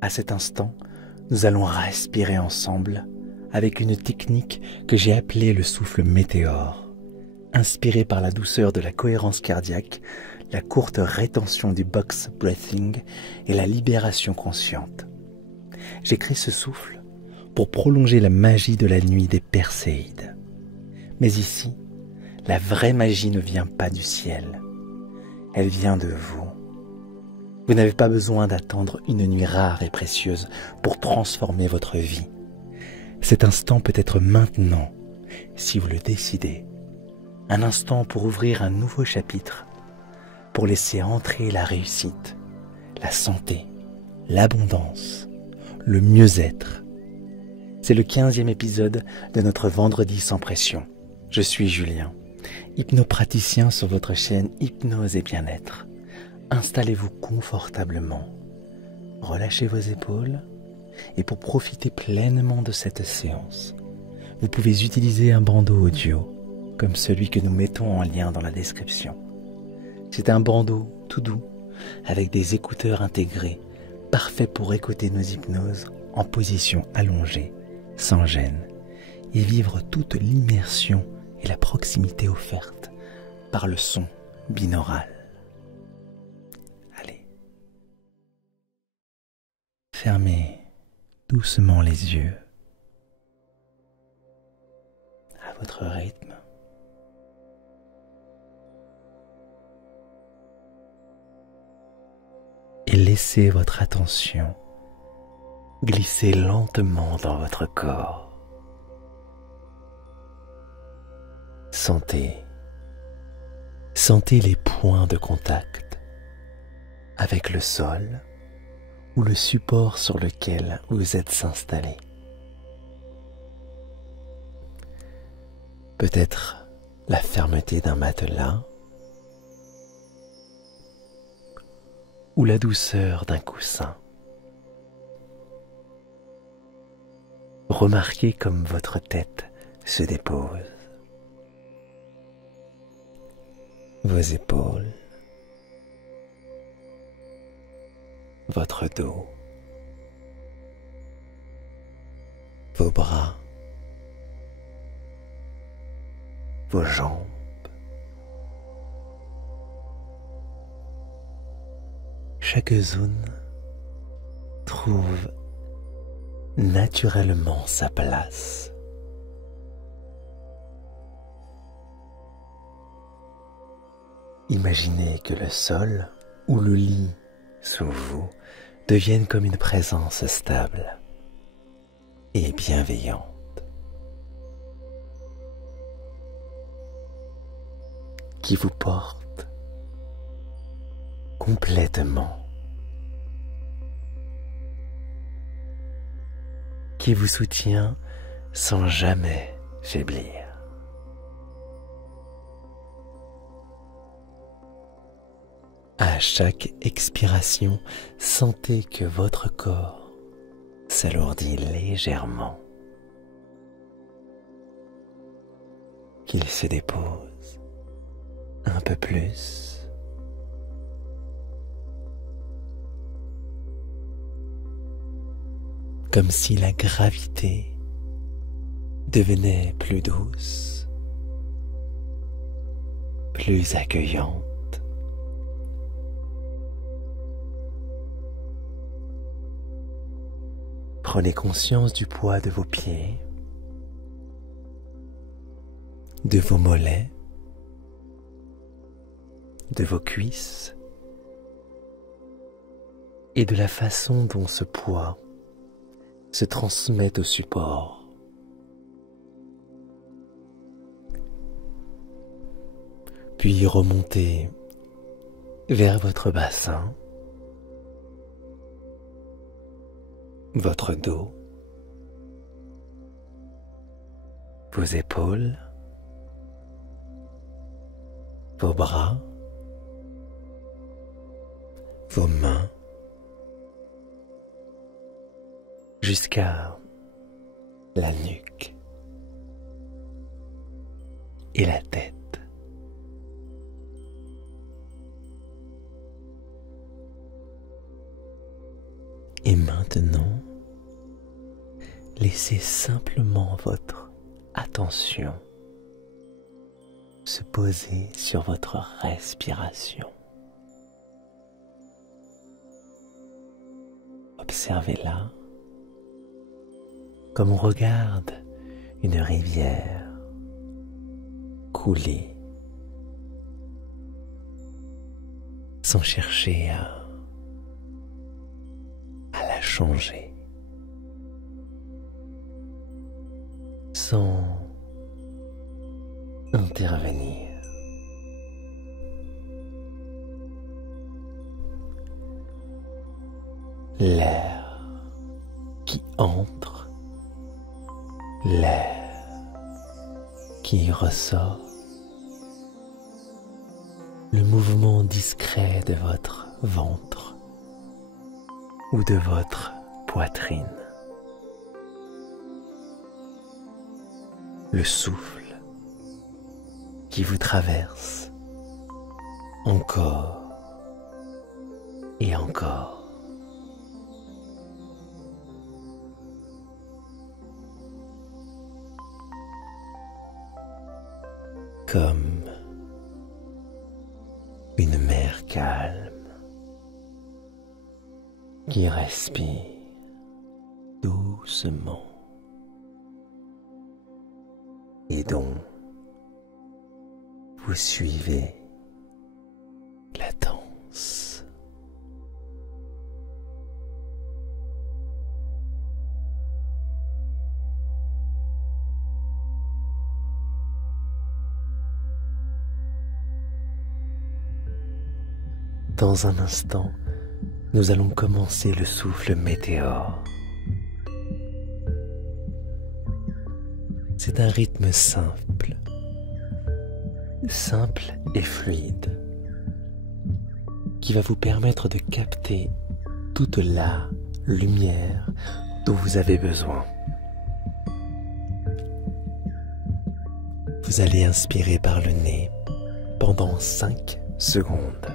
À cet instant, nous allons respirer ensemble avec une technique que j'ai appelée le souffle météore. Inspiré par la douceur de la cohérence cardiaque, la courte rétention du box breathing et la libération consciente. J'ai créé ce souffle pour prolonger la magie de la nuit des Perséides. Mais ici, la vraie magie ne vient pas du ciel, elle vient de vous. Vous n'avez pas besoin d'attendre une nuit rare et précieuse pour transformer votre vie. Cet instant peut être maintenant, si vous le décidez. Un instant pour ouvrir un nouveau chapitre, pour laisser entrer la réussite, la santé, l'abondance, le mieux-être. C'est le 15e épisode de notre Vendredi sans pression. Je suis Julien, hypnopraticien sur votre chaîne Hypnose et Bien-être. Installez-vous confortablement, relâchez vos épaules et pour profiter pleinement de cette séance, vous pouvez utiliser un bandeau audio comme celui que nous mettons en lien dans la description. C'est un bandeau tout doux avec des écouteurs intégrés, parfait pour écouter nos hypnoses en position allongée, sans gêne, et vivre toute l'immersion et la proximité offerte par le son binaural. Allez. Fermez doucement les yeux à votre rythme. Et laissez votre attention glisser lentement dans votre corps. Sentez les points de contact avec le sol ou le support sur lequel vous êtes installé. Peut-être la fermeté d'un matelas ou la douceur d'un coussin. Remarquez comme votre tête se dépose. Vos épaules, votre dos, vos bras, vos jambes. Chaque zone trouve naturellement sa place. Imaginez que le sol ou le lit sous vous devienne comme une présence stable et bienveillante qui vous porte complètement, qui vous soutient sans jamais faiblir. À chaque expiration, sentez que votre corps s'alourdit légèrement, qu'il se dépose un peu plus, comme si la gravité devenait plus douce, plus accueillante. Prenez conscience du poids de vos pieds, de vos mollets, de vos cuisses et de la façon dont ce poids se transmet au support. Puis remontez vers votre bassin, votre dos, vos épaules, vos bras, vos mains, jusqu'à la nuque et la tête. Et maintenant, laissez simplement votre attention se poser sur votre respiration. Observez-la comme on regarde une rivière couler sans chercher à la changer, sans intervenir. L'air qui entre, l'air qui ressort, le mouvement discret de votre ventre ou de votre poitrine, le souffle qui vous traverse encore et encore. Comme une mer calme qui respire doucement et dont vous suivez la danse. Dans un instant, nous allons commencer le souffle météore. C'est un rythme simple et fluide, qui va vous permettre de capter toute la lumière dont vous avez besoin. Vous allez inspirer par le nez pendant 5 secondes.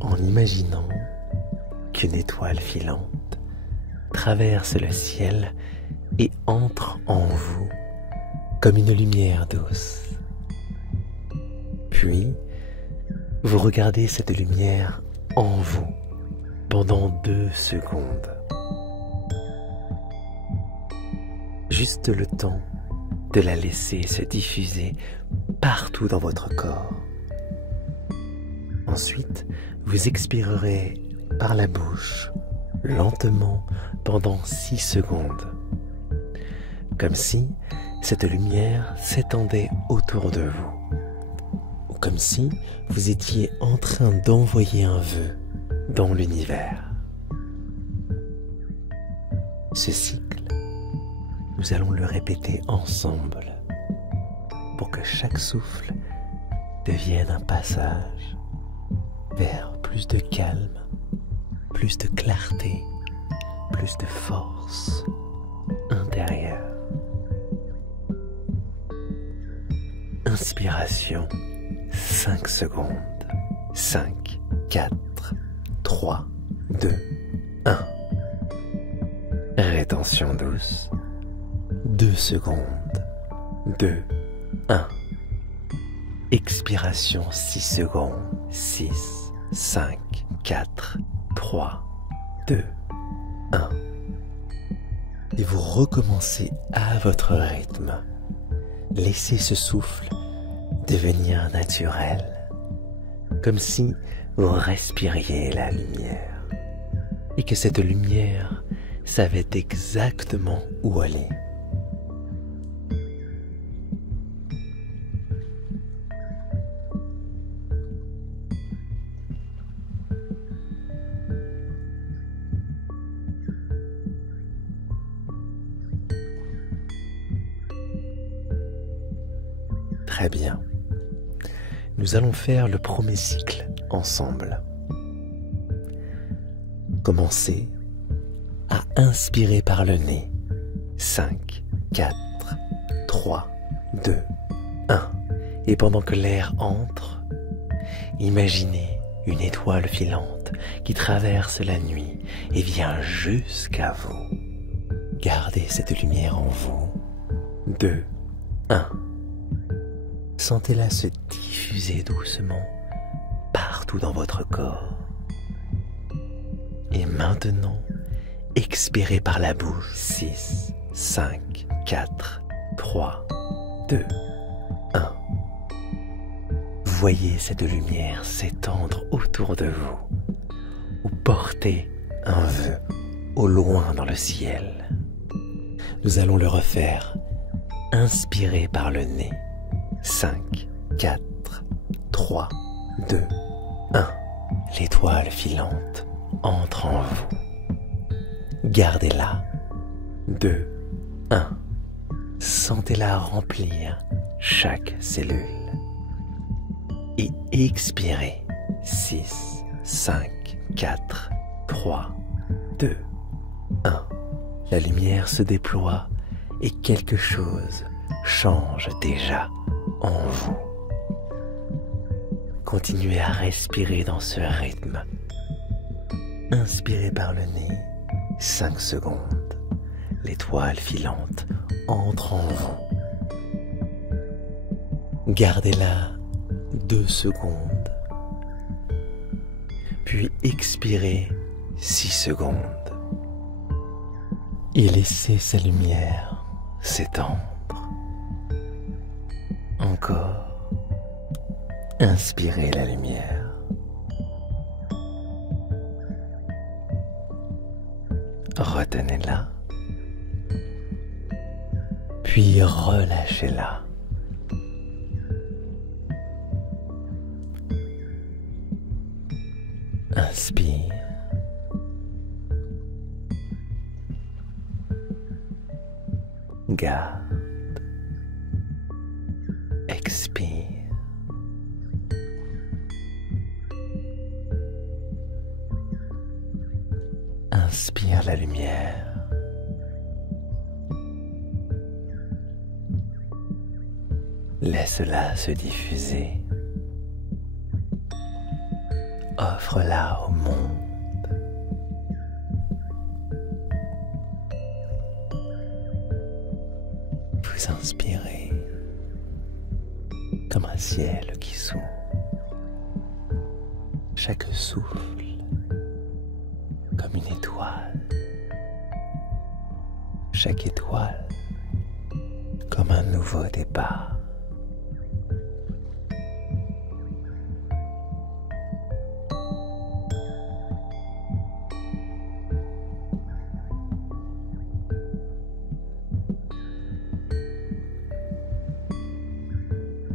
En imaginant qu'une étoile filante traverse le ciel et entre en vous comme une lumière douce. Puis, vous regardez cette lumière en vous pendant 2 secondes. Juste le temps de la laisser se diffuser partout dans votre corps. Ensuite, vous expirerez par la bouche, lentement, pendant 6 secondes. Comme si cette lumière s'étendait autour de vous. Ou comme si vous étiez en train d'envoyer un vœu dans l'univers. Ce cycle, nous allons le répéter ensemble pour que chaque souffle devienne un passage vers plus de calme, plus de clarté, plus de force intérieure. Inspiration, 5 secondes. 5, 4, 3, 2, 1. Rétention douce. 2 secondes. 2, 1. Expiration 6 secondes. 6, 5, 4, 3, 2, 1. Et vous recommencez à votre rythme. Laissez ce souffle devenir naturel, comme si vous respiriez la lumière, et que cette lumière savait exactement où aller. Très bien. Nous allons faire le premier cycle ensemble. Commencez à inspirer par le nez. 5, 4, 3, 2, 1. Et pendant que l'air entre, imaginez une étoile filante qui traverse la nuit et vient jusqu'à vous. Gardez cette lumière en vous. 2, 1. Sentez-la se diffuser doucement partout dans votre corps. Et maintenant, expirez par la bouche. 6, 5, 4, 3, 2, 1. Voyez cette lumière s'étendre autour de vous, ou portez un vœu au loin dans le ciel. Nous allons le refaire. Inspirez par le nez. 5, 4, 3, 2, 1. L'étoile filante entre en vous. Gardez-la. 2, 1. Sentez-la remplir chaque cellule. Et expirez. 6, 5, 4, 3, 2, 1. La lumière se déploie et quelque chose change déjà en vous. Continuez à respirer dans ce rythme. Inspirez par le nez, 5 secondes. L'étoile filante entre en vous. Gardez-la 2 secondes. Puis expirez 6 secondes. Et laissez sa lumière s'étendre. Encore. Inspirez la lumière. Retenez-la. Puis relâchez-la. Inspire. Garde. Expire. Inspire la lumière. Laisse-la se diffuser. Offre-la au monde. Vous inspirez comme un ciel qui s'ouvre. Chaque souffle comme une étoile. Chaque étoile comme un nouveau départ.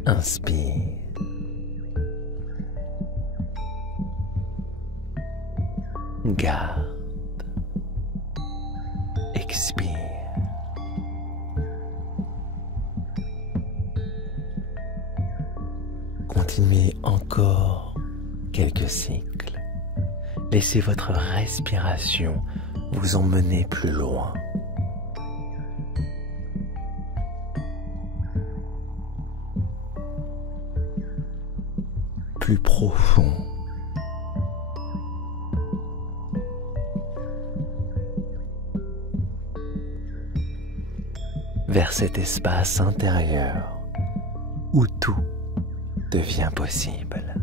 Inspire. Garde. Expire. Continuez encore quelques cycles. Laissez votre respiration vous emmener plus loin. Plus profond. Vers cet espace intérieur où tout devient possible.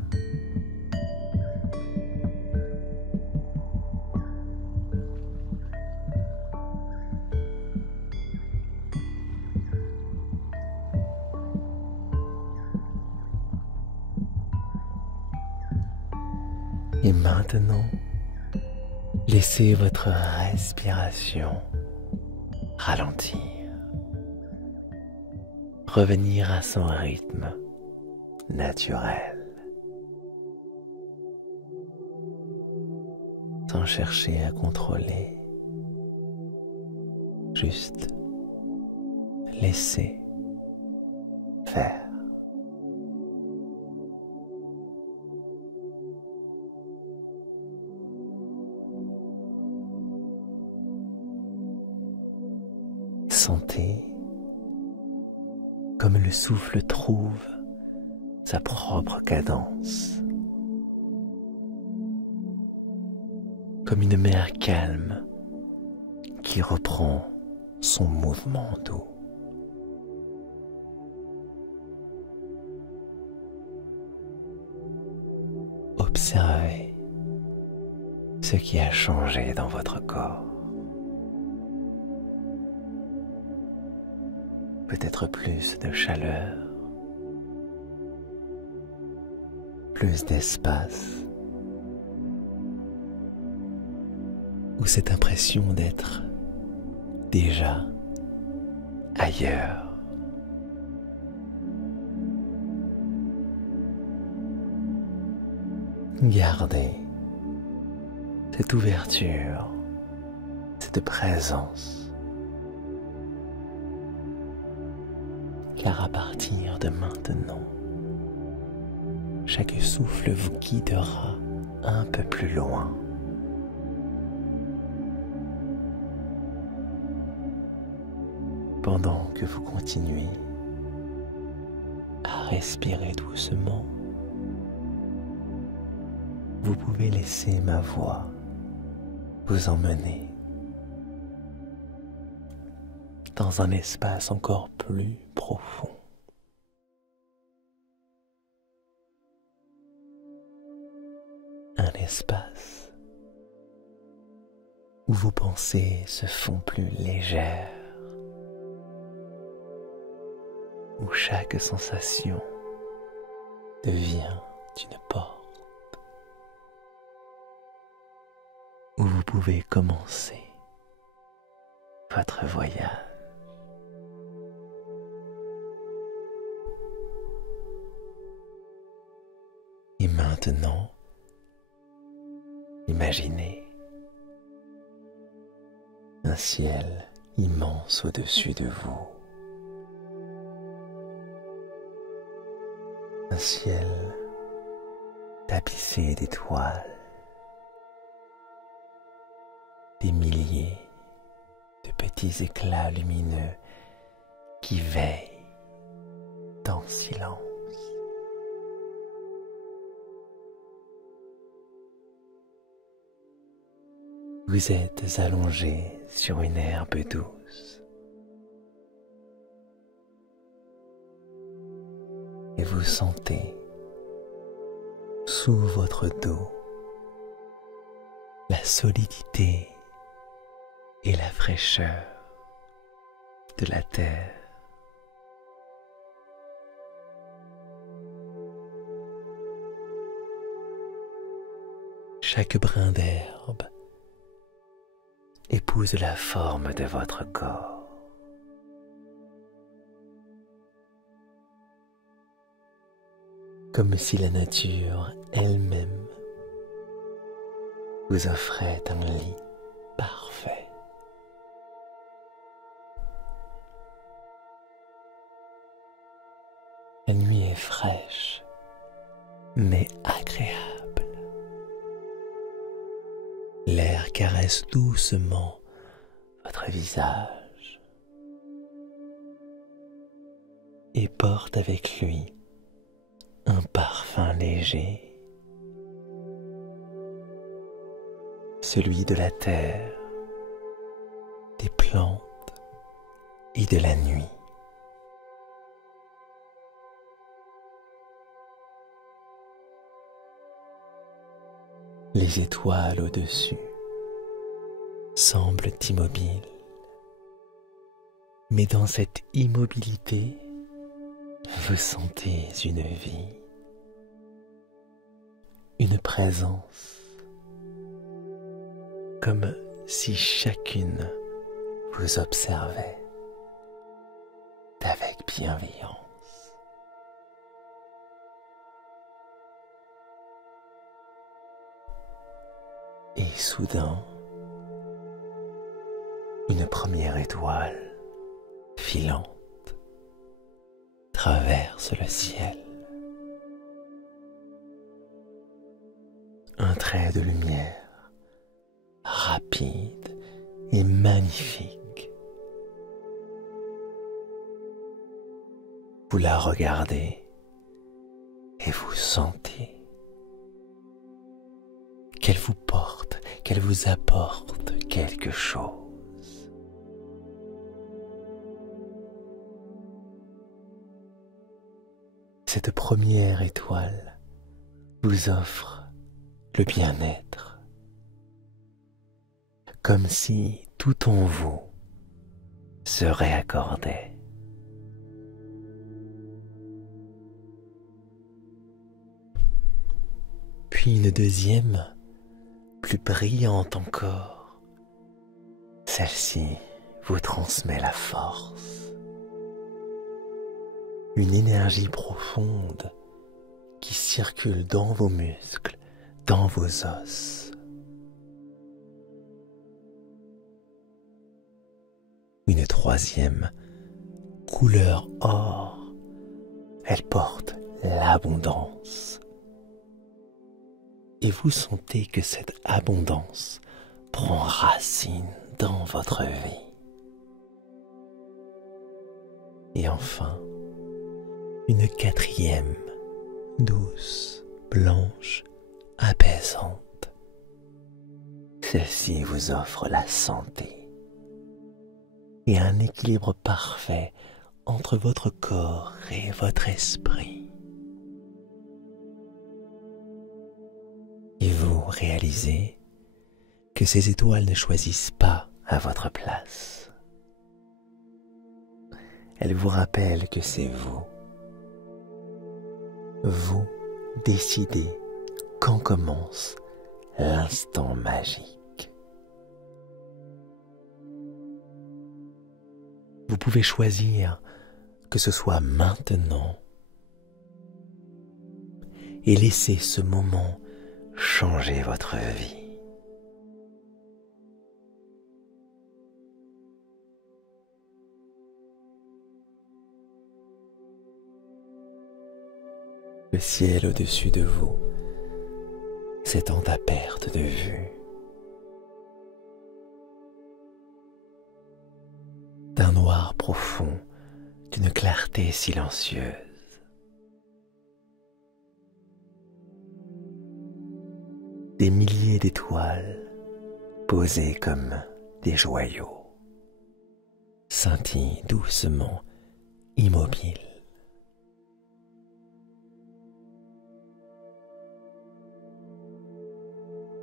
Et maintenant, laissez votre respiration ralentir, revenir à son rythme naturel, sans chercher à contrôler, juste laisser faire. Sentez comme le souffle trouve sa propre cadence. comme une mer calme qui reprend son mouvement doux. Observez ce qui a changé dans votre corps. Peut-être plus de chaleur, plus d'espace, ou cette impression d'être déjà ailleurs. Gardez cette ouverture, cette présence, car à partir de maintenant, chaque souffle vous guidera un peu plus loin. Pendant que vous continuez à respirer doucement, vous pouvez laisser ma voix vous emmener dans un espace encore plus profond. Un espace où vos pensées se font plus légères, où chaque sensation devient une porte, où vous pouvez commencer votre voyage. Et maintenant, imaginez un ciel immense au-dessus de vous. Un ciel tapissé d'étoiles, des milliers de petits éclats lumineux qui veillent dans le silence. Vous êtes allongé sur une herbe douce et vous sentez sous votre dos la solidité et la fraîcheur de la terre. Chaque brin d'herbe épouse la forme de votre corps. Comme si la nature elle-même vous offrait un lit parfait. La nuit est fraîche, mais agréable. L'air caresse doucement votre visage et porte avec lui un parfum léger, celui de la terre, des plantes et de la nuit. Les étoiles au-dessus semblent immobiles, mais dans cette immobilité, vous sentez une vie, une présence, comme si chacune vous observait avec bienveillance. Et soudain, une première étoile filante traverse le ciel. Un trait de lumière rapide et magnifique. Vous la regardez et vous sentez qu'elle vous porte, qu'elle vous apporte quelque chose. Cette première étoile vous offre le bien-être, comme si tout en vous se réaccordait. Puis une deuxième, plus brillante encore. Celle-ci vous transmet la force, une énergie profonde qui circule dans vos muscles, dans vos os. Une troisième, couleur or, elle porte l'abondance. Et vous sentez que cette abondance prend racine dans votre vie. Et enfin, une quatrième, douce, blanche, apaisante. Celle-ci vous offre la santé et un équilibre parfait entre votre corps et votre esprit. Et vous réalisez que ces étoiles ne choisissent pas à votre place. Elles vous rappellent que c'est vous. Vous décidez quand commence l'instant magique. Vous pouvez choisir que ce soit maintenant et laisser ce moment changer votre vie. Le ciel au-dessus de vous s'étend à perte de vue. D'un noir profond, d'une clarté silencieuse. Des milliers d'étoiles posées comme des joyaux scintillent doucement, immobiles.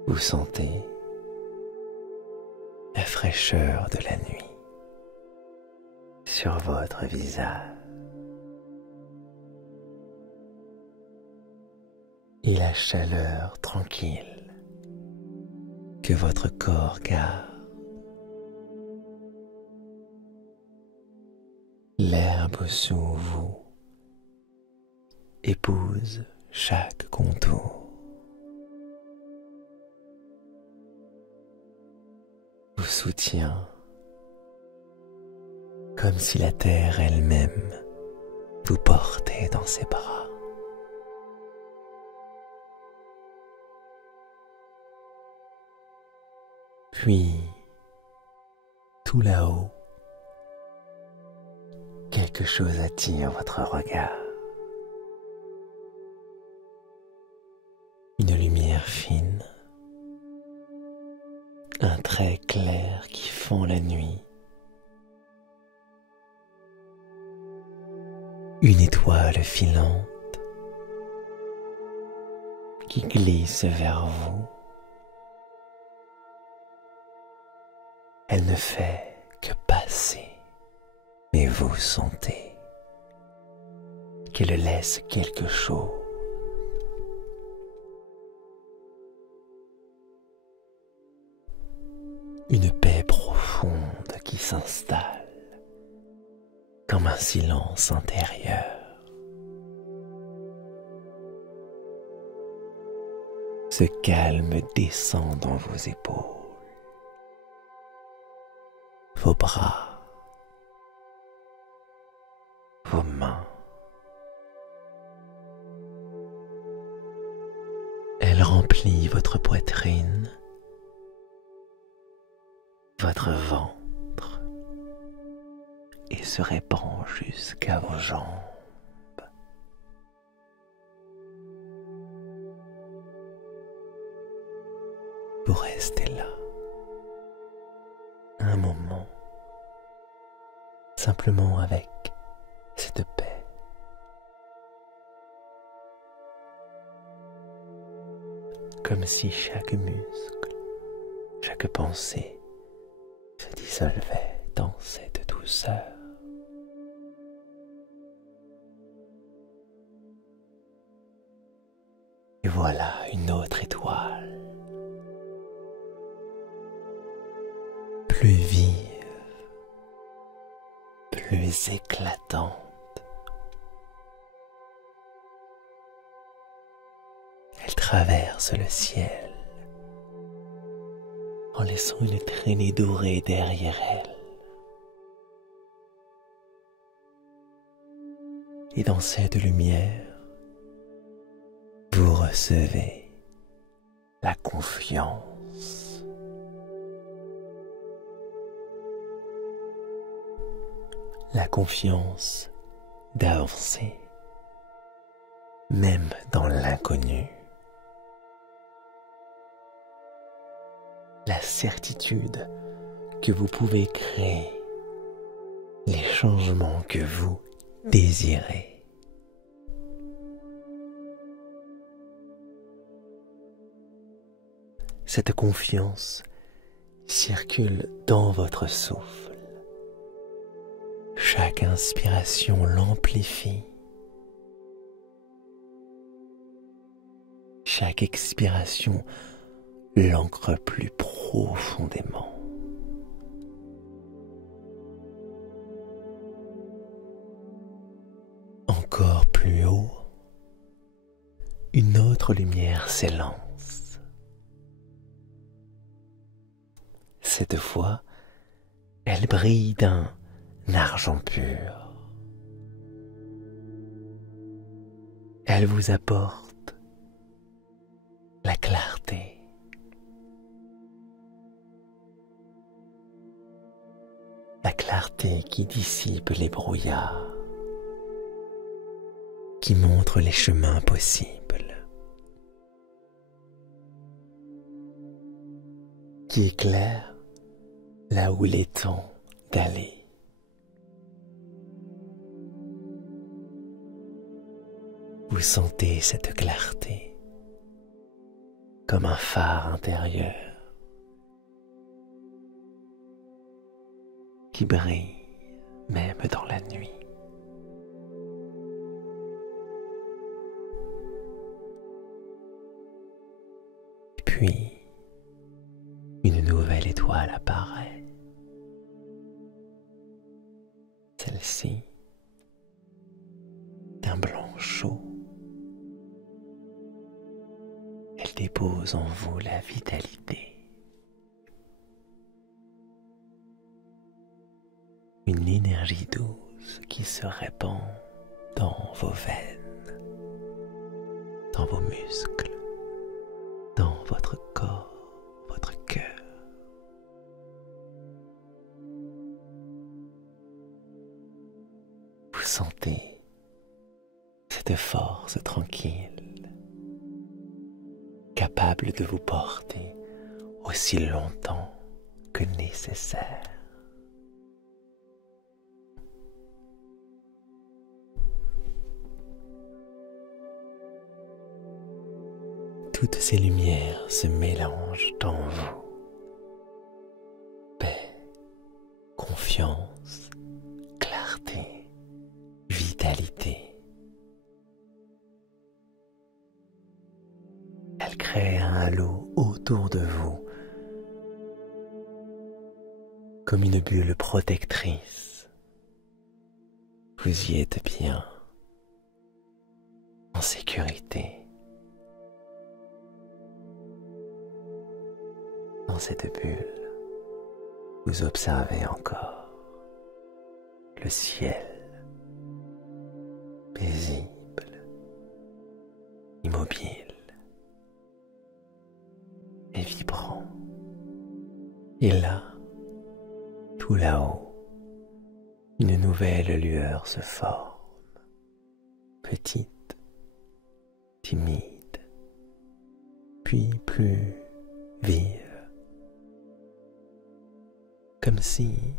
Vous sentez la fraîcheur de la nuit sur votre visage et la chaleur tranquille que votre corps garde. L'herbe sous vous épouse chaque contour. Vous soutient comme si la terre elle-même vous portait dans ses bras. Puis, tout là-haut, quelque chose attire votre regard. Une lumière fine, un trait clair qui fend la nuit, une étoile filante qui glisse vers vous. Elle ne fait que passer, mais vous sentez qu'elle laisse quelque chose. Une paix profonde qui s'installe comme un silence intérieur. Ce calme descend dans vos épaules, vos bras, vos mains. Elle remplit votre poitrine, votre ventre et se répand jusqu'à vos jambes. Vous restez là, un moment, simplement avec cette paix. Comme si chaque muscle, chaque pensée se dissolvait dans cette douceur. Et voilà une autre étoile, plus vive, plus éclatante. Elle traverse le ciel en laissant une traînée dorée derrière elle. Et dans cette lumière, vous recevez la confiance. La confiance d'avancer, même dans l'inconnu. La certitude que vous pouvez créer les changements que vous désirez. Cette confiance circule dans votre souffle. Chaque inspiration l'amplifie. Chaque expiration l'ancre plus profondément. Encore plus haut, une autre lumière s'élance. Cette fois, elle brille d'un argent pur. Elle vous apporte la clarté. La clarté qui dissipe les brouillards, qui montre les chemins possibles, qui éclaire là où il est temps d'aller. Vous sentez cette clarté comme un phare intérieur qui brille même dans la nuit. Puis, une nouvelle étoile apparaît. Celle-ci, d'un blanc chaud. Elle dépose en vous la vitalité. Une énergie douce qui se répand dans vos veines, dans vos muscles, dans votre corps, votre cœur. Vous sentez cette force tranquille, capable de vous porter aussi longtemps que nécessaire. Toutes ces lumières se mélangent dans vous. Paix, confiance, clarté, vitalité. Elles créent un halo autour de vous, comme une bulle protectrice. Vous y êtes bien, en sécurité. Dans cette bulle, vous observez encore le ciel, paisible, immobile et vibrant. Et là, tout là-haut, une nouvelle lueur se forme, petite, timide, puis plus vive, comme si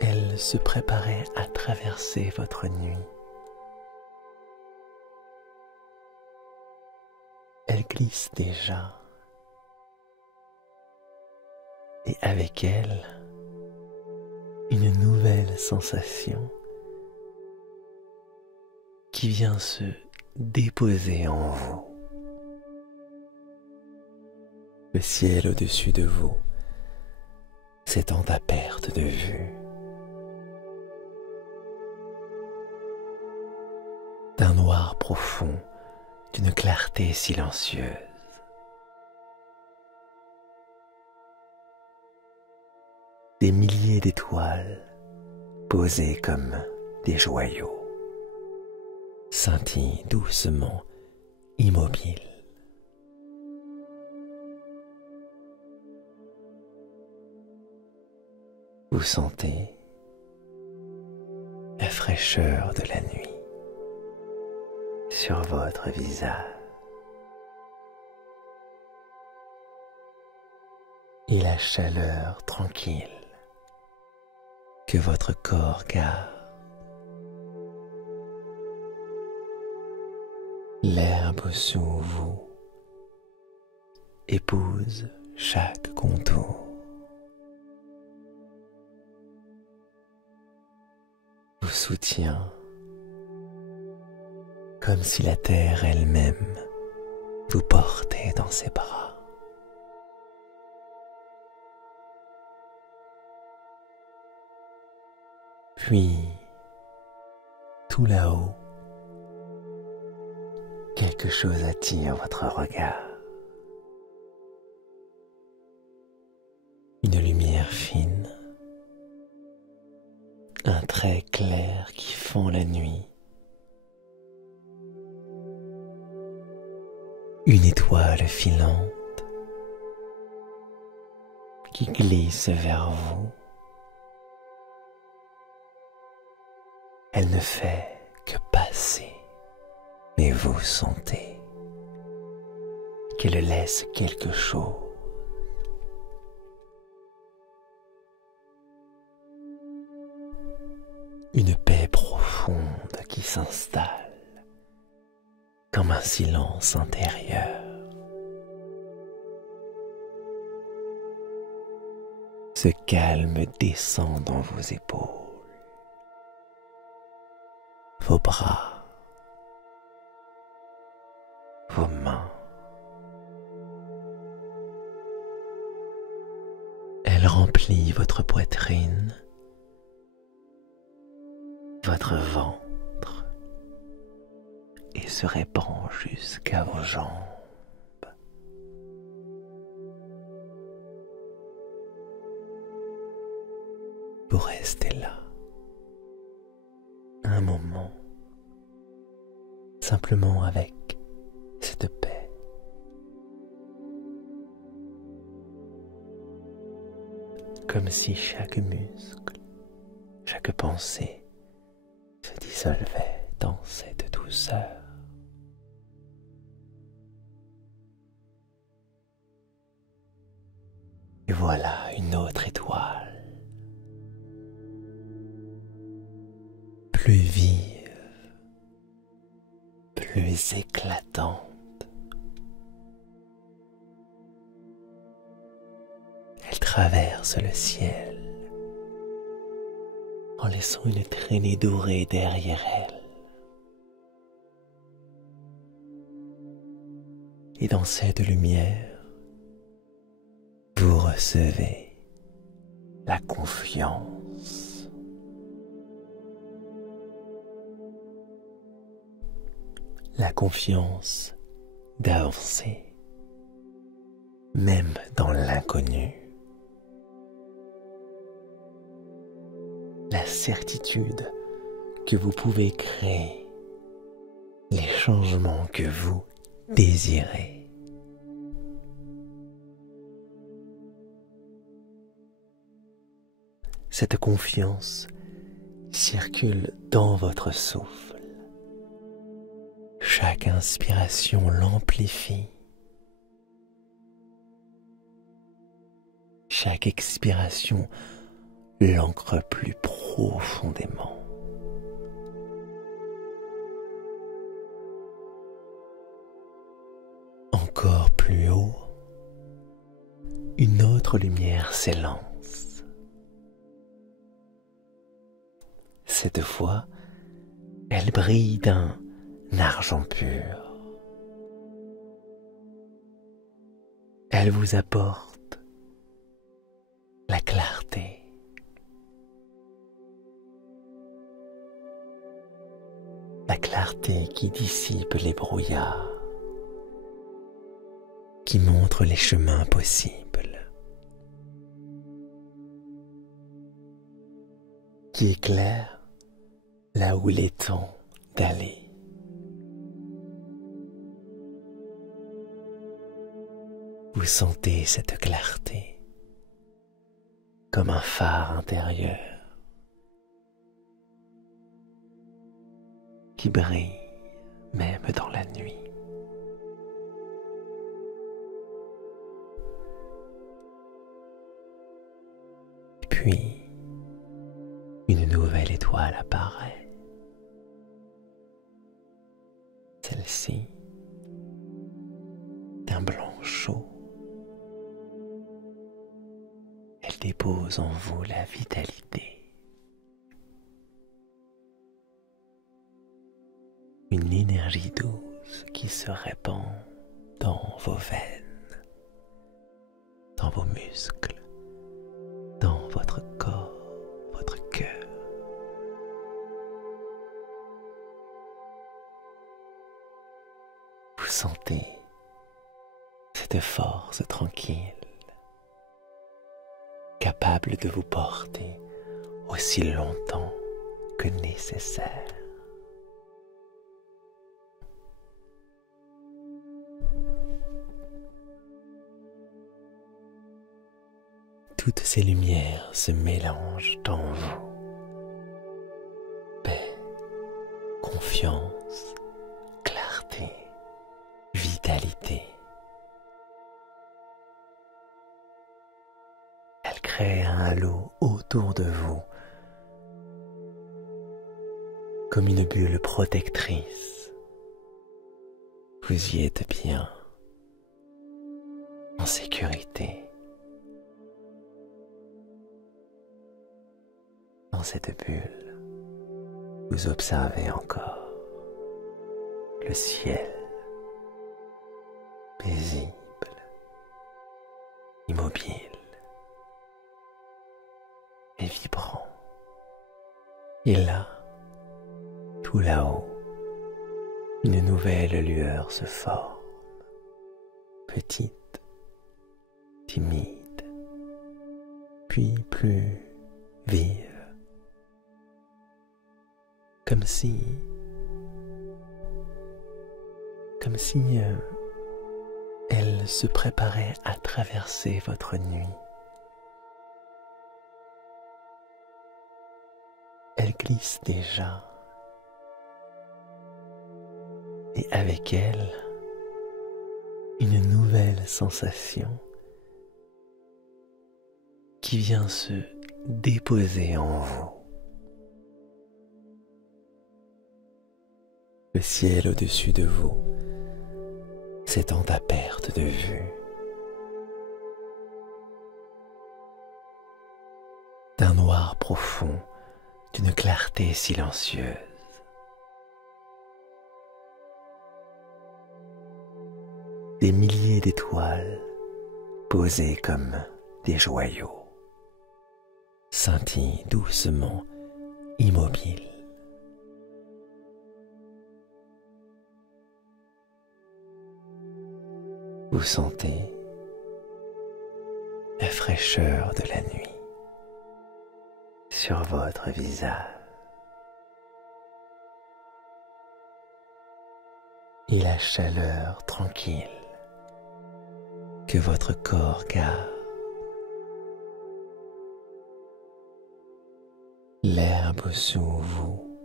elle se préparait à traverser votre nuit. Elle glisse déjà, et avec elle, une nouvelle sensation qui vient se déposer en vous. Le ciel au-dessus de vous s'étend à perte de vue. D'un noir profond, d'une clarté silencieuse. Des milliers d'étoiles posées comme des joyaux scintillent doucement, immobiles. Vous sentez la fraîcheur de la nuit sur votre visage et la chaleur tranquille que votre corps garde. L'herbe sous vous épouse chaque contour. Vous soutient comme si la terre elle-même vous portait dans ses bras. Puis, tout là-haut, quelque chose attire votre regard. Une lumière fine, un trait clair qui fend la nuit. Une étoile filante qui glisse vers vous. Elle ne fait que passer, mais vous sentez qu'elle laisse quelque chose. Une paix profonde qui s'installe comme un silence intérieur. Ce calme descend dans vos épaules, vos bras, vos mains. Elle remplit votre poitrine, votre ventre et se répand jusqu'à vos jambes. Vous restez là un moment, simplement avec cette paix. Comme si chaque muscle, chaque pensée se dissolvait dans cette douceur. Et voilà une autre étoile, plus vive, plus éclatante. Elle traverse le ciel en laissant une traînée dorée derrière elle. Et dans cette lumière, vous recevez la confiance. La confiance d'avancer, même dans l'inconnu. La certitude que vous pouvez créer les changements que vous désirez. Cette confiance circule dans votre souffle. Chaque inspiration l'amplifie. Chaque expiration l'ancre plus profondément. Encore plus haut, une autre lumière s'élance. Cette fois, elle brille d'un argent pur. Elle vous apporte la clarté. La clarté qui dissipe les brouillards, qui montre les chemins possibles, qui éclaire là où il est temps d'aller. Vous sentez cette clarté comme un phare intérieur qui brille même dans la nuit. Puis, une nouvelle étoile apparaît. Celle-ci, d'un blanc chaud. Elle dépose en vous la vitalité. Une énergie douce qui se répand dans vos veines, dans vos muscles, dans votre corps, votre cœur. Vous sentez cette force tranquille, capable de vous porter aussi longtemps que nécessaire. Toutes ces lumières se mélangent en vous. Paix, confiance, clarté, vitalité. Elles créent un halo autour de vous, comme une bulle protectrice. Vous y êtes bien, en sécurité. Dans cette bulle, vous observez encore le ciel, paisible, immobile et vibrant. Et là, tout là-haut, une nouvelle lueur se forme, petite, timide, puis plus vive. Comme si elle se préparait à traverser votre nuit. Elle glisse déjà, et avec elle, une nouvelle sensation qui vient se déposer en vous. Le ciel au-dessus de vous s'étend à perte de vue. D'un noir profond, d'une clarté silencieuse. Des milliers d'étoiles posées comme des joyaux scintillent doucement, immobiles. Vous sentez la fraîcheur de la nuit sur votre visage et la chaleur tranquille que votre corps garde. L'herbe sous vous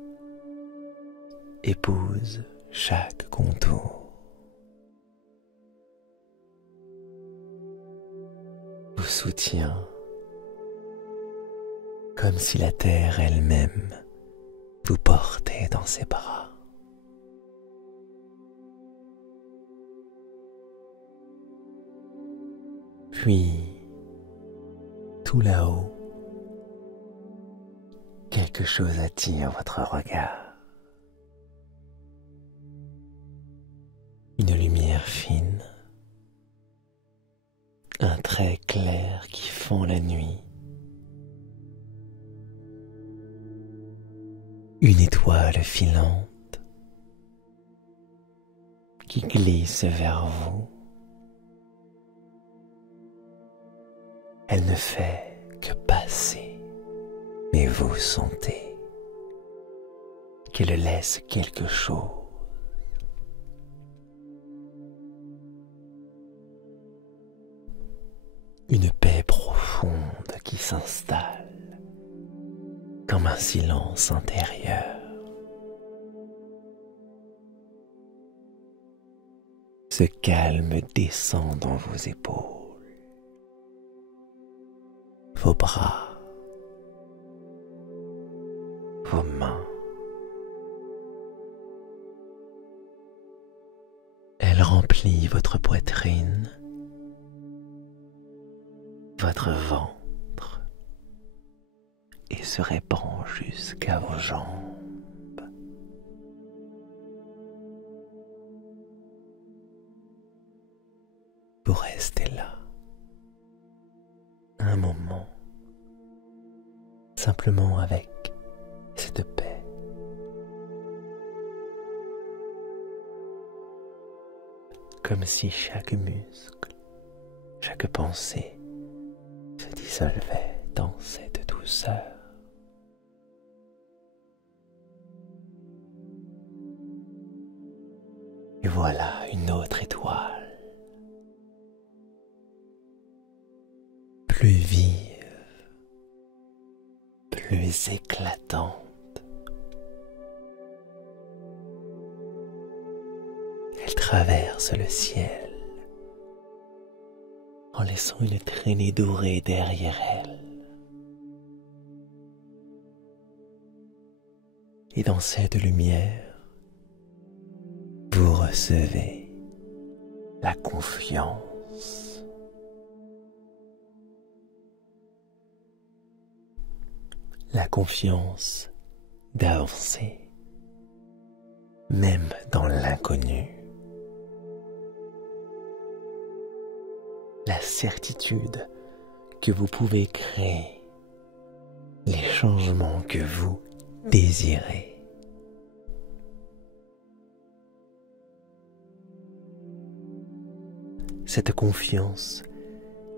épouse chaque contour. Vous soutient comme si la terre elle-même vous portait dans ses bras. Puis, tout là-haut, quelque chose attire votre regard. Une lumière fine, un trait clair qui fend la nuit, une étoile filante qui glisse vers vous. Elle ne fait que passer, mais vous sentez qu'elle laisse quelque chose. Une paix profonde qui s'installe comme un silence intérieur. Ce calme descend dans vos épaules, vos bras, vos mains. Elle remplit votre poitrine, votre ventre et se répand jusqu'à vos jambes. Vous restez là un moment, simplement avec cette paix. Comme si chaque muscle, chaque pensée se dissolvait dans cette douceur. Et voilà une autre étoile, plus vive, plus éclatante. Elle traverse le ciel en laissant une traînée dorée derrière elle. Et dans cette lumière, vous recevez la confiance. La confiance d'avancer, même dans l'inconnu. La certitude que vous pouvez créer les changements que vous désirez. Cette confiance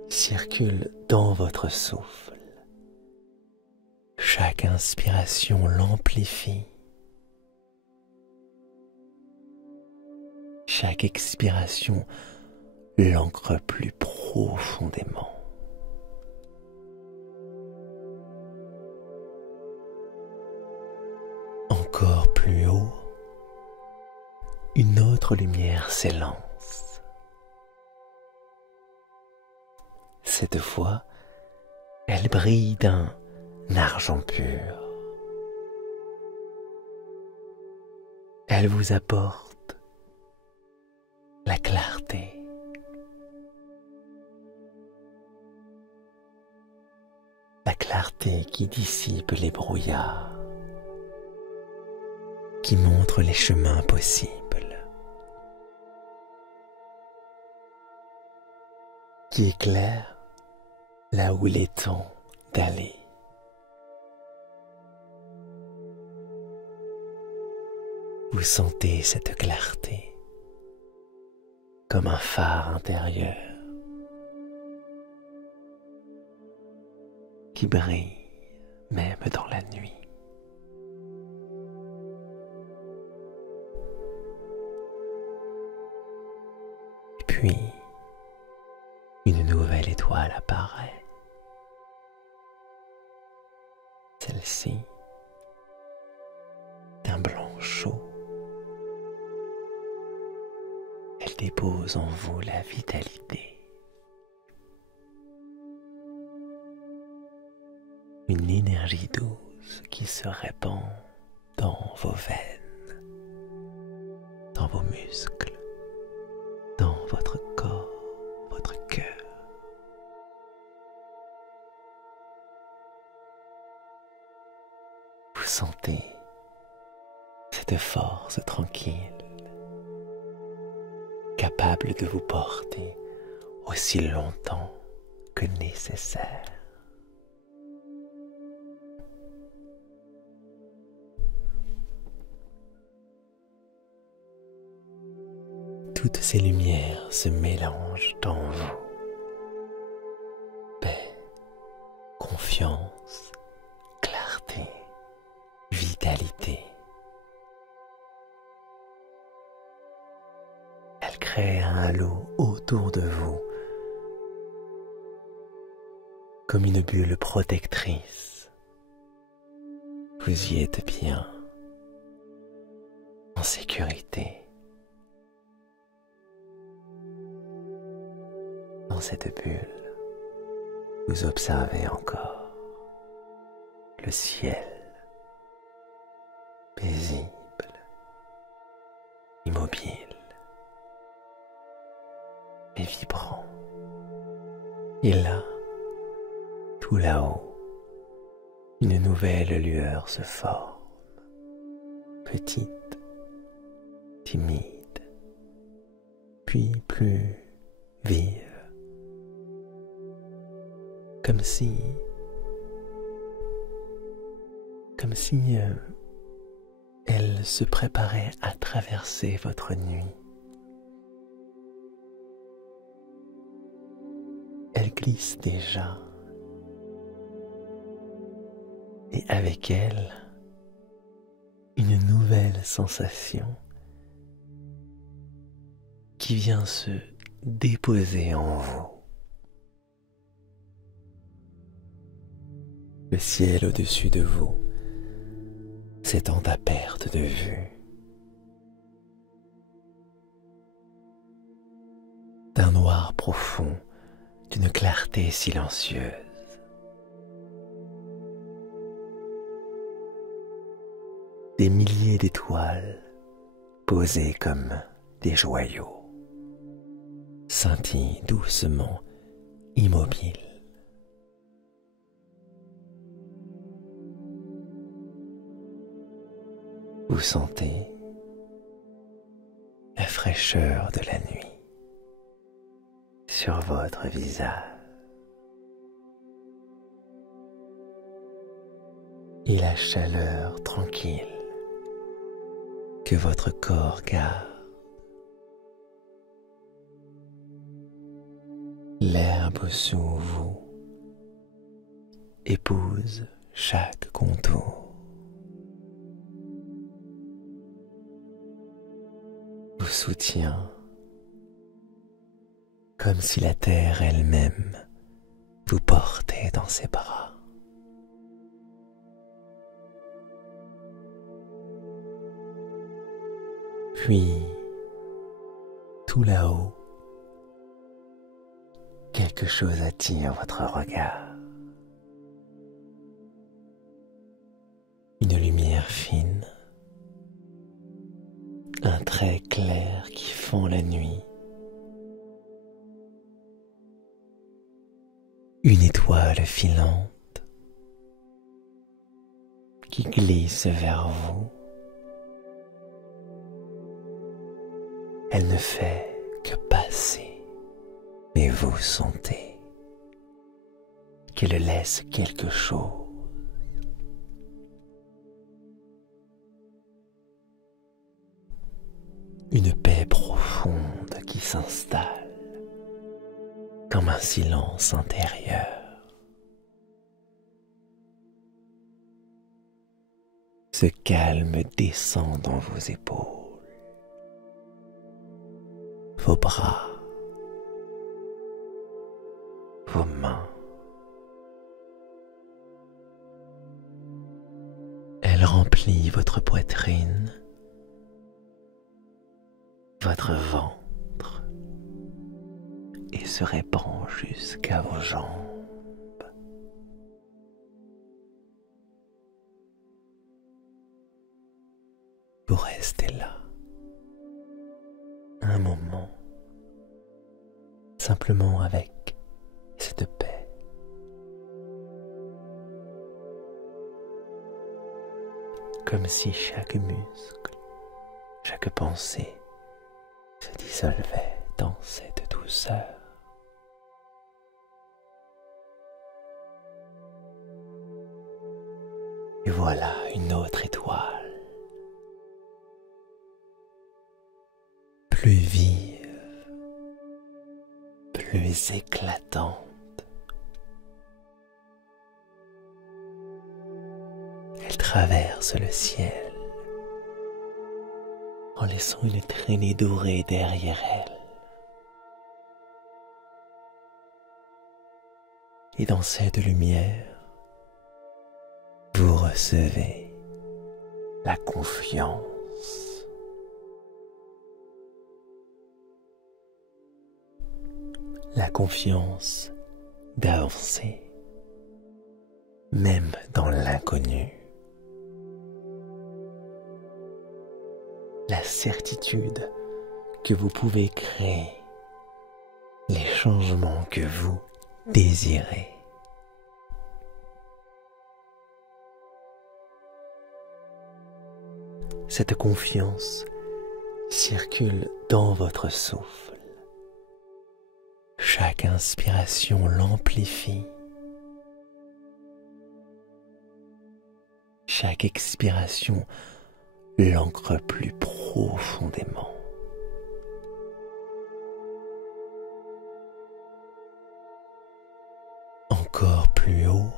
circule dans votre souffle. Chaque inspiration l'amplifie. Chaque expiration l'ancre plus profondément. Encore plus haut, une autre lumière s'élance. Cette fois, elle brille d'un argent pur. Elle vous apporte la clarté. La clarté qui dissipe les brouillards, qui montre les chemins possibles, qui éclaire là où il est temps d'aller. Vous sentez cette clarté comme un phare intérieur qui brille même dans la nuit. Et puis, une nouvelle étoile apparaît. Celle-ci, d'un blanc chaud, Elle dépose en vous la vitalité, une énergie douce qui se répand dans vos veines, dans vos muscles, dans votre corps, votre cœur. Vous sentez cette force tranquille, capable de vous porter aussi longtemps que nécessaire. Toutes ces lumières se mélangent dans vous. Paix, confiance, clarté, vitalité. Elles créent un halo autour de vous, comme une bulle protectrice. Vous y êtes bien, en sécurité. Dans cette bulle, vous observez encore le ciel paisible, immobile et vibrant. Et là, tout là-haut, une nouvelle lueur se forme, petite, timide, puis plus vive. Comme si elle se préparait à traverser votre nuit. Elle glisse déjà, et avec elle, une nouvelle sensation qui vient se déposer en vous. Le ciel au-dessus de vous s'étend à perte de vue. D'un noir profond, d'une clarté silencieuse. Des milliers d'étoiles posées comme des joyaux scintillent doucement, immobiles. Vous sentez la fraîcheur de la nuit sur votre visage et la chaleur tranquille que votre corps garde. L'herbe sous vous épouse chaque contour. Vous soutient comme si la terre elle-même vous portait dans ses bras. Puis, tout là-haut, quelque chose attire votre regard. Une lumière fine, un trait clair qui fend la nuit, une étoile filante qui glisse vers vous. Elle ne fait que passer, mais vous sentez qu'elle laisse quelque chose. Une paix profonde qui s'installe comme un silence intérieur. Ce calme descend dans vos épaules, vos bras, vos mains. Elle remplit votre poitrine, votre ventre, se répand jusqu'à vos jambes. Vous restez là, un moment, simplement avec cette paix. Comme si chaque muscle, chaque pensée se dissolvait dans cette douceur. Et voilà une autre étoile, plus vive, plus éclatante. Elle traverse le ciel en laissant une traînée dorée derrière elle. Et dans cette lumière, vous recevez la confiance. La confiance d'avancer, même dans l'inconnu. La certitude que vous pouvez créer les changements que vous désirez. Cette confiance circule dans votre souffle. Chaque inspiration l'amplifie. Chaque expiration l'ancre plus profondément. Encore plus haut,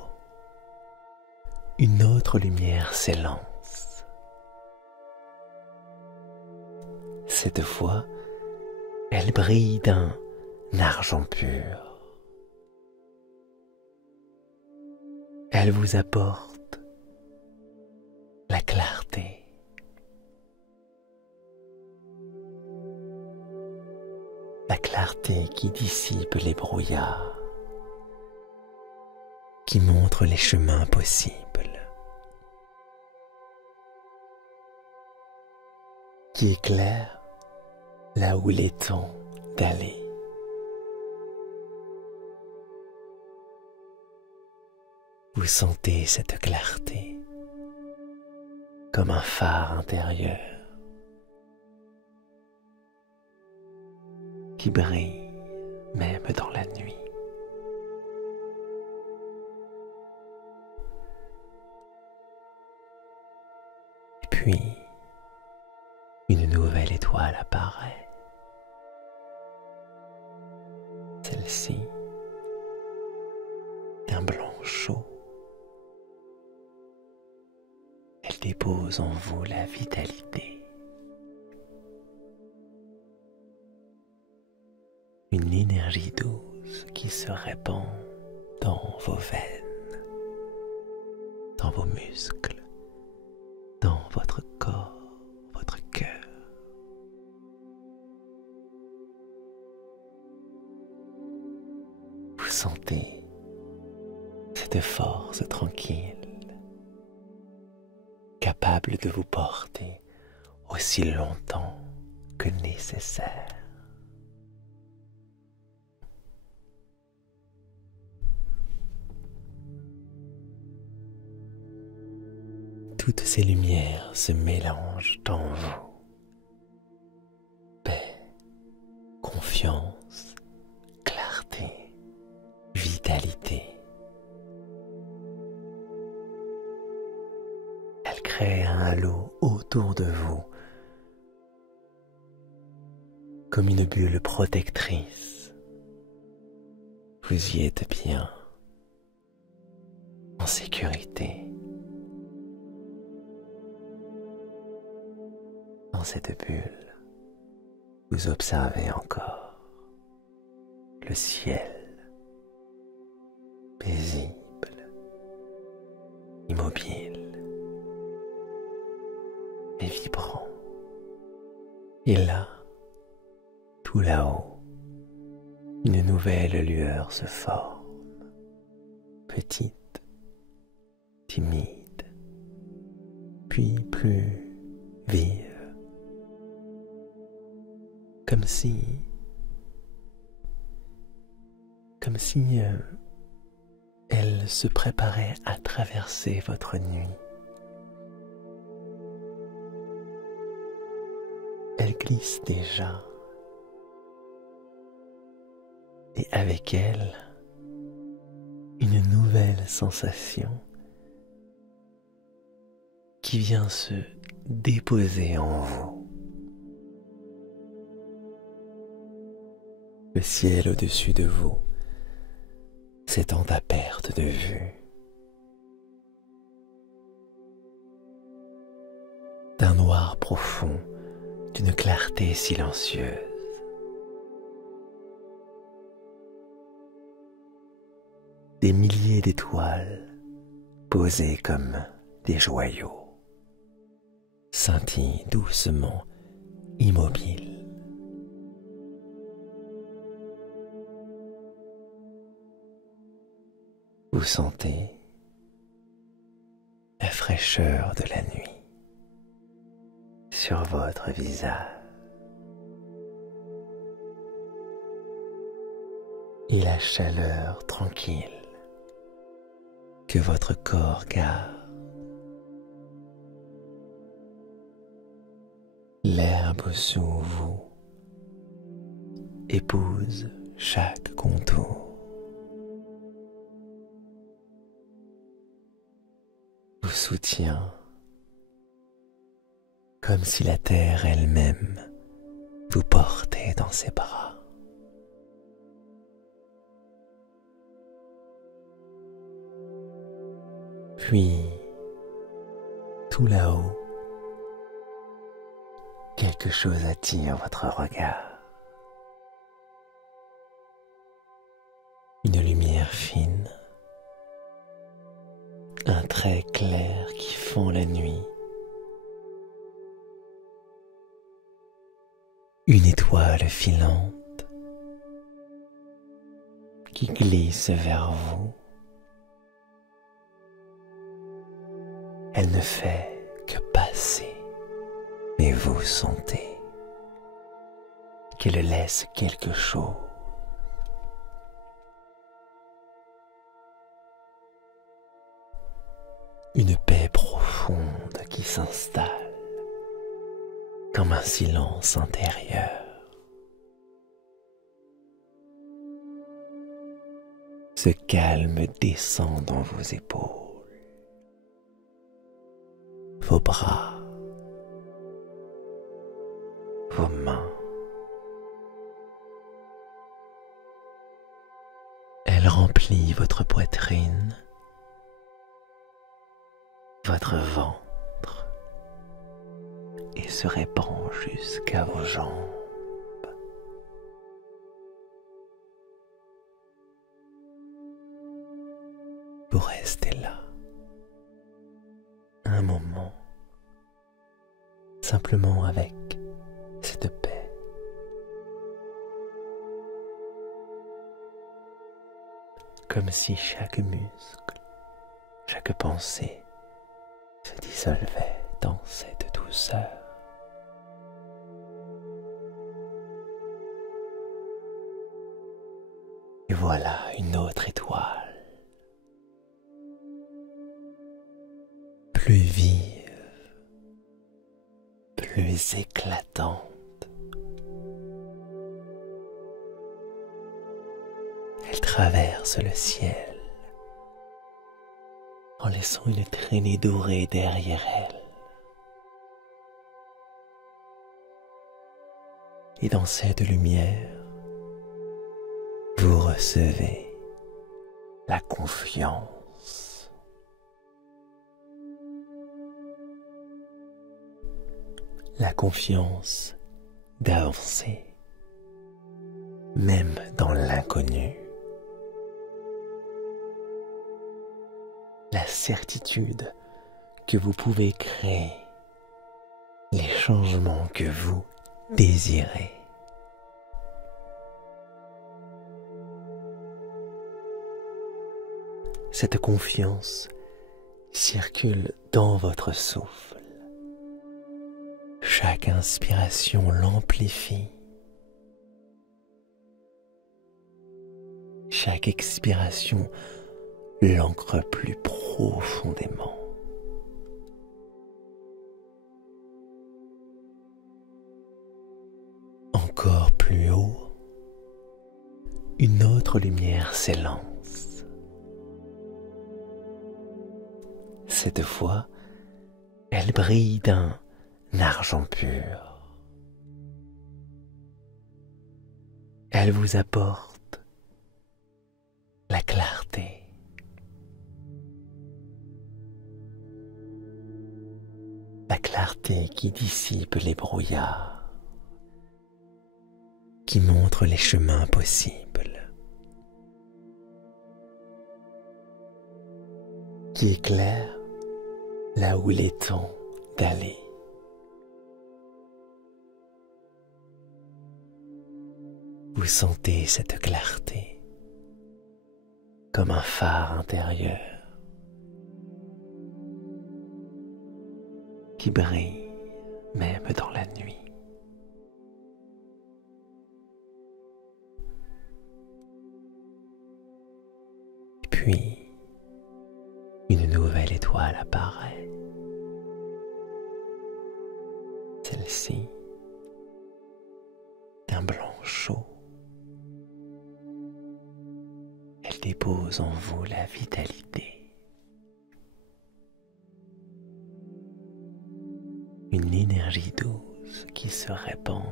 une autre lumière s'élance. Cette fois, elle brille d'un argent pur. Elle vous apporte la clarté. La clarté qui dissipe les brouillards, qui montre les chemins possibles, qui éclaire là où il est temps d'aller. Vous sentez cette clarté comme un phare intérieur qui brille même dans la nuit. Et puis, une nouvelle étoile apparaît. Celle-ci, d'un blanc chaud. Elle dépose en vous la vitalité. Une énergie douce qui se répand dans vos veines, dans vos muscles, dans votre corps, votre cœur. Vous sentez cette force tranquille, capable de vous porter aussi longtemps que nécessaire. Toutes ces lumières se mélangent en vous. Paix, confiance, clarté, vitalité. Elles créent un halo autour de vous, comme une bulle protectrice. Vous y êtes bien, en sécurité. Dans cette bulle, vous observez encore le ciel, paisible, immobile et vibrant. Et là, tout là-haut, une nouvelle lueur se forme, petite, timide, puis plus vive, comme si elle se préparait à traverser votre nuit. Elle glisse déjà, et avec elle, une nouvelle sensation qui vient se déposer en vous. Le ciel au-dessus de vous s'étend à perte de vue. D'un noir profond, d'une clarté silencieuse. Des milliers d'étoiles posées comme des joyaux scintillent doucement, immobiles. Vous sentez la fraîcheur de la nuit sur votre visage et la chaleur tranquille que votre corps garde. L'herbe sous vous épouse chaque contour. Vous soutient comme si la terre elle-même vous portait dans ses bras. Puis, tout là-haut, quelque chose attire votre regard. Une lumière fine, un trait clair qui fend la nuit, une étoile filante qui glisse vers vous. Elle ne fait que passer, mais vous sentez qu'elle laisse quelque chose. Une paix profonde qui s'installe comme un silence intérieur. Ce calme descend dans vos épaules, vos bras, vos mains. Elle remplit votre poitrine, votre ventre et se répand jusqu'à vos jambes. Vous restez là un moment, simplement avec cette paix. Comme si chaque muscle, chaque pensée se dissolvait dans cette douceur. Et voilà une autre étoile, plus vive, plus éclatante. Elle traverse le ciel en laissant une traînée dorée derrière elle. Et dans cette lumière, vous recevez la confiance. La confiance d'avancer, même dans l'inconnu. La certitude que vous pouvez créer les changements que vous désirez. cette confiance circule dans votre souffle. Chaque inspiration l'amplifie. Chaque expiration l'ancre plus profondément. Encore plus haut, une autre lumière s'élance. Cette fois, elle brille d'un argent pur. Elle vous apporte la clarté. La clarté qui dissipe les brouillards, qui montre les chemins possibles, qui éclaire là où il est temps d'aller. Vous sentez cette clarté comme un phare intérieur qui brille même dans la nuit. Puis, une nouvelle étoile apparaît. Celle-ci, d'un blanc chaud. Elle dépose en vous la vitalité. Une énergie douce qui se répand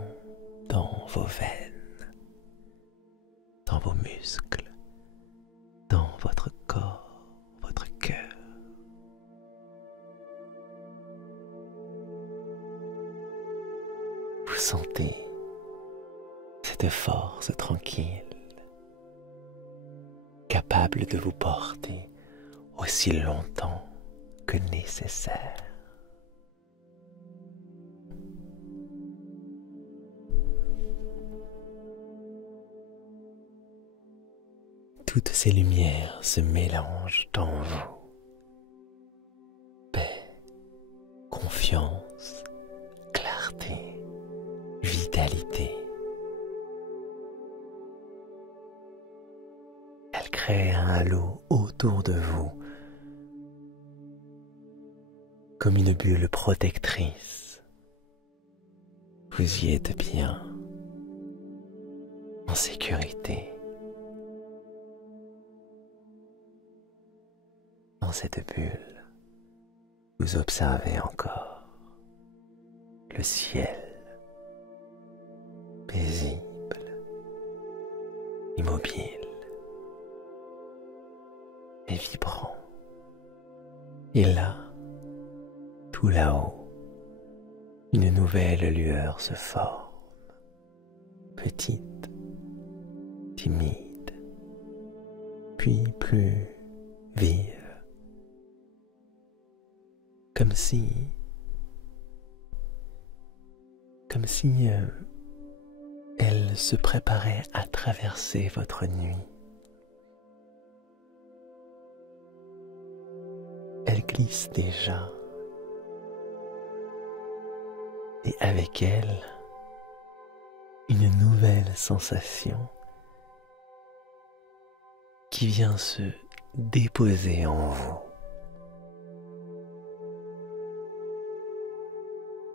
dans vos veines, dans vos muscles, dans votre corps, votre cœur. Vous sentez cette force tranquille, capable de vous porter aussi longtemps que nécessaire. Toutes ces lumières se mélangent en vous. Paix, confiance, clarté, vitalité. Elles créent un halo autour de vous, comme une bulle protectrice. Vous y êtes bien, en sécurité. Dans cette bulle, vous observez encore le ciel paisible, immobile et vibrant. Et là, tout là-haut, une nouvelle lueur se forme, petite, timide, puis plus vive. Comme si elle se préparait à traverser votre nuit. Elle glisse déjà, et avec elle, une nouvelle sensation qui vient se déposer en vous.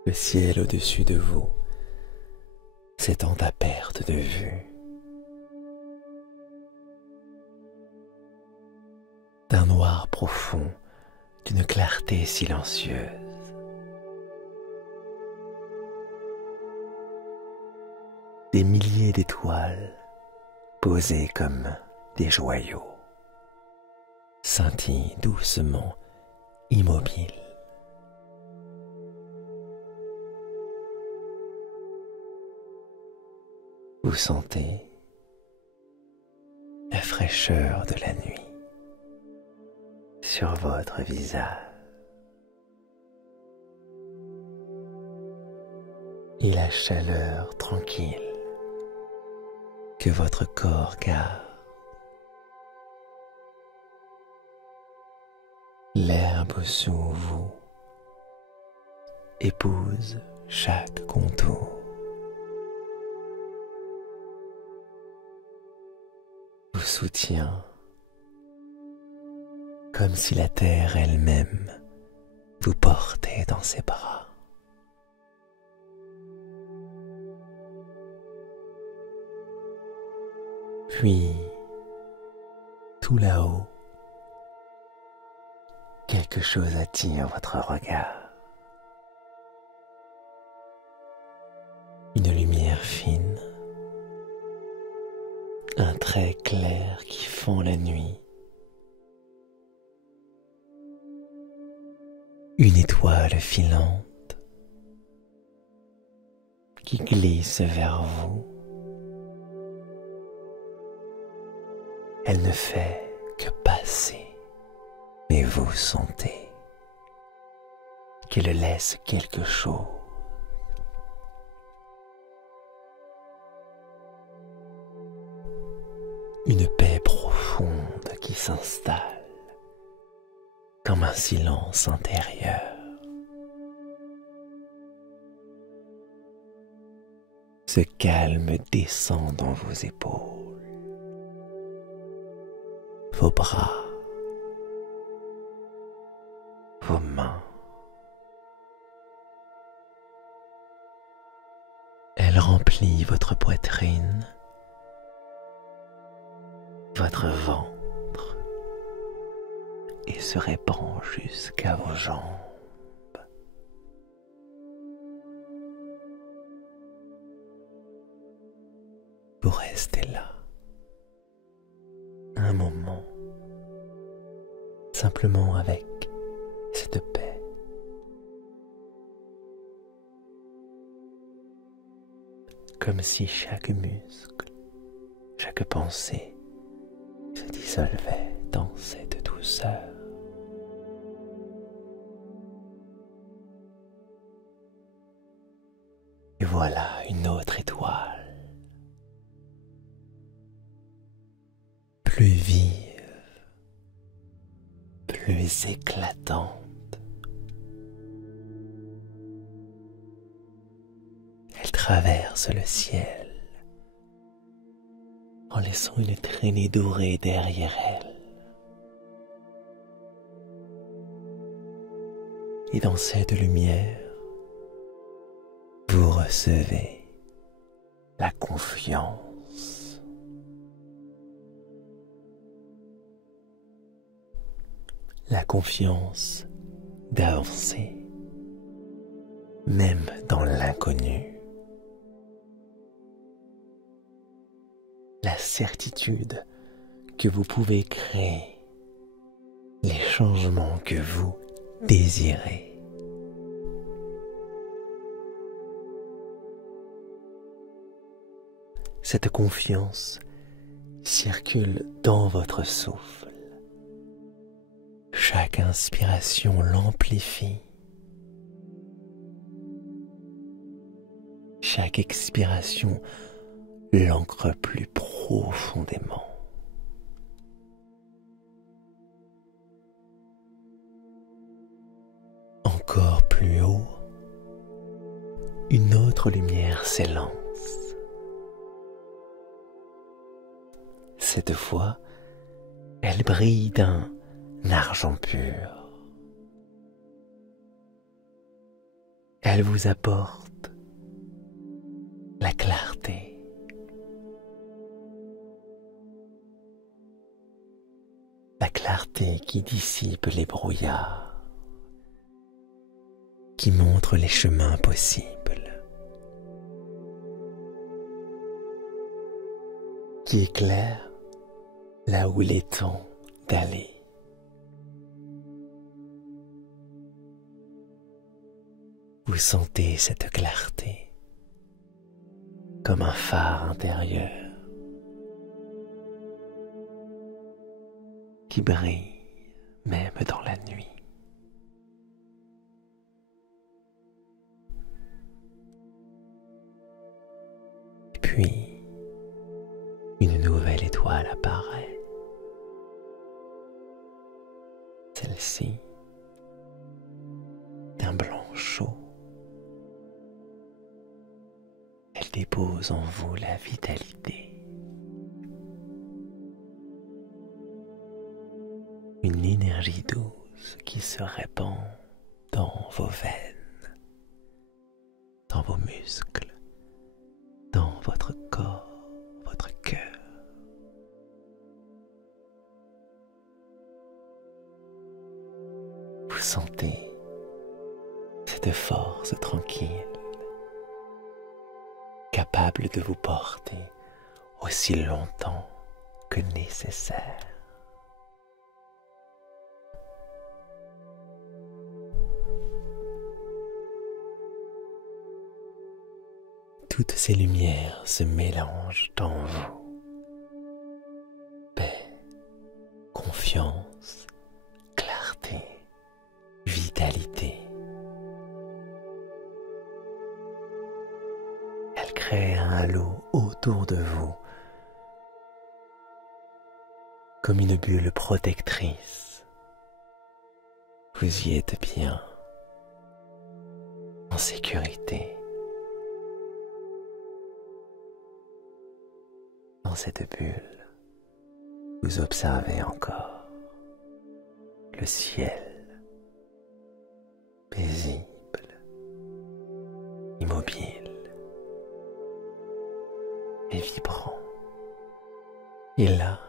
Le ciel au-dessus de vous s'étend à perte de vue. D'un noir profond, d'une clarté silencieuse. Des milliers d'étoiles posées comme des joyaux scintillent doucement, immobiles. Vous sentez la fraîcheur de la nuit sur votre visage et la chaleur tranquille que votre corps garde. L'herbe sous vous épouse chaque contour. Vous soutient comme si la terre elle-même vous portait dans ses bras. Puis, tout là-haut, quelque chose attire votre regard. Une lumière fine, un trait clair qui fend la nuit, une étoile filante qui glisse vers vous. Elle ne fait que passer, mais vous sentez qu'elle laisse quelque chose. Une paix profonde qui s'installe comme un silence intérieur. Ce calme descend dans vos épaules, vos bras, vos mains. Elle remplit votre poitrine, votre ventre et se répand jusqu'à vos jambes. Vous restez là un moment, simplement avec cette paix. Comme si chaque muscle, chaque pensée se dissolvait dans cette douceur. Et voilà une autre étoile, plus vive, plus éclatante. Elle traverse le ciel en laissant une traînée dorée derrière elle. Et dans cette lumière, vous recevez la confiance. La confiance d'avancer, même dans l'inconnu. La certitude que vous pouvez créer les changements que vous désirez. Cette confiance circule dans votre souffle. Chaque inspiration l'amplifie. Chaque expiration l'ancre plus profondément. Encore plus haut, une autre lumière s'élance. Cette fois, elle brille d'un argent pur. Elle vous apporte la clarté. La clarté qui dissipe les brouillards, qui montre les chemins possibles, qui éclaire là où il est temps d'aller. Vous sentez cette clarté comme un phare intérieur qui brille même dans la nuit. Et puis, une nouvelle étoile apparaît. ici, d'un blanc chaud. Elle dépose en vous la vitalité, une énergie douce qui se répand dans vos veines, dans vos muscles, dans votre corps, votre cœur. Vous sentez cette force tranquille, capable de vous porter aussi longtemps que nécessaire. Toutes ces lumières se mélangent en vous. Paix, confiance, clarté, vitalité. Elles créent un halo autour de vous, comme une bulle protectrice. Vous y êtes bien, en sécurité. Dans cette bulle, vous observez encore le ciel, paisible, immobile et vibrant. Et là,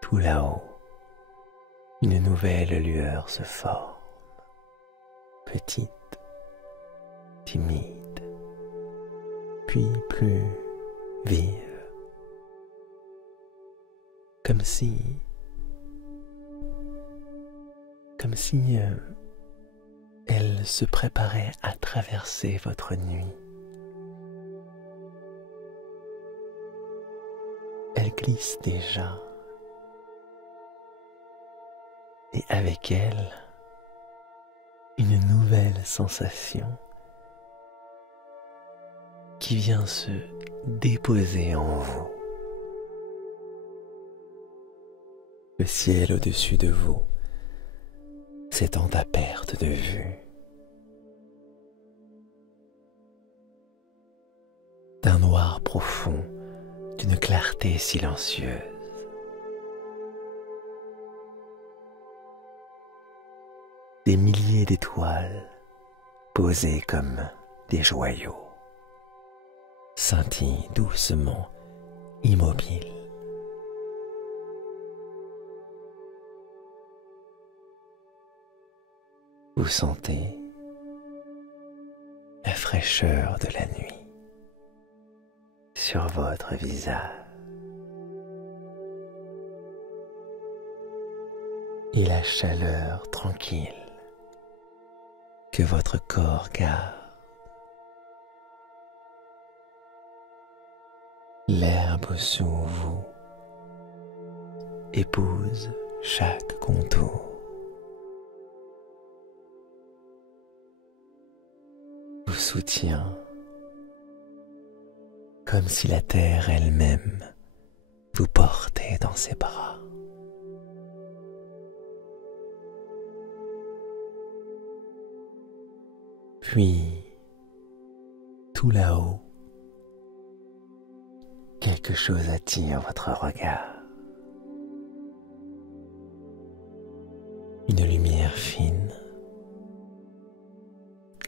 tout là-haut, une nouvelle lueur se forme, petite, timide, puis plus vive. Comme si elle se préparait à traverser votre nuit. Elle glisse déjà, et avec elle, une nouvelle sensation qui vient se déposer en vous. Le ciel au-dessus de vous s'étend à perte de vue. D'un noir profond, d'une clarté silencieuse. Des milliers d'étoiles posées comme des joyaux scintillent doucement, immobiles. Vous sentez la fraîcheur de la nuit sur votre visage et la chaleur tranquille que votre corps garde. L'herbe sous vous épouse chaque contour. Vous soutient comme si la terre elle-même vous portait dans ses bras. Puis, tout là-haut, quelque chose attire votre regard. Une lumière fine,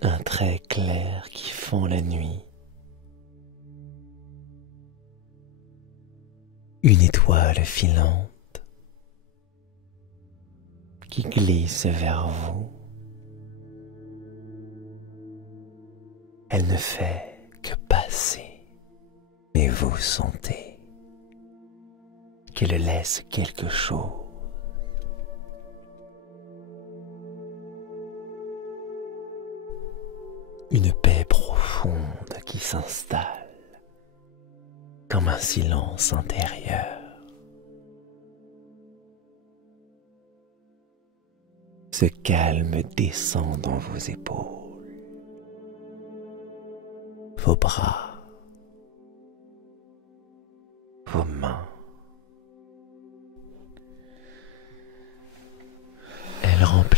un trait clair qui fend la nuit, une étoile filante qui glisse vers vous. Elle ne fait que passer, mais vous sentez qu'elle laisse quelque chose. Une paix profonde qui s'installe comme un silence intérieur. Ce calme descend dans vos épaules, vos bras, vos mains.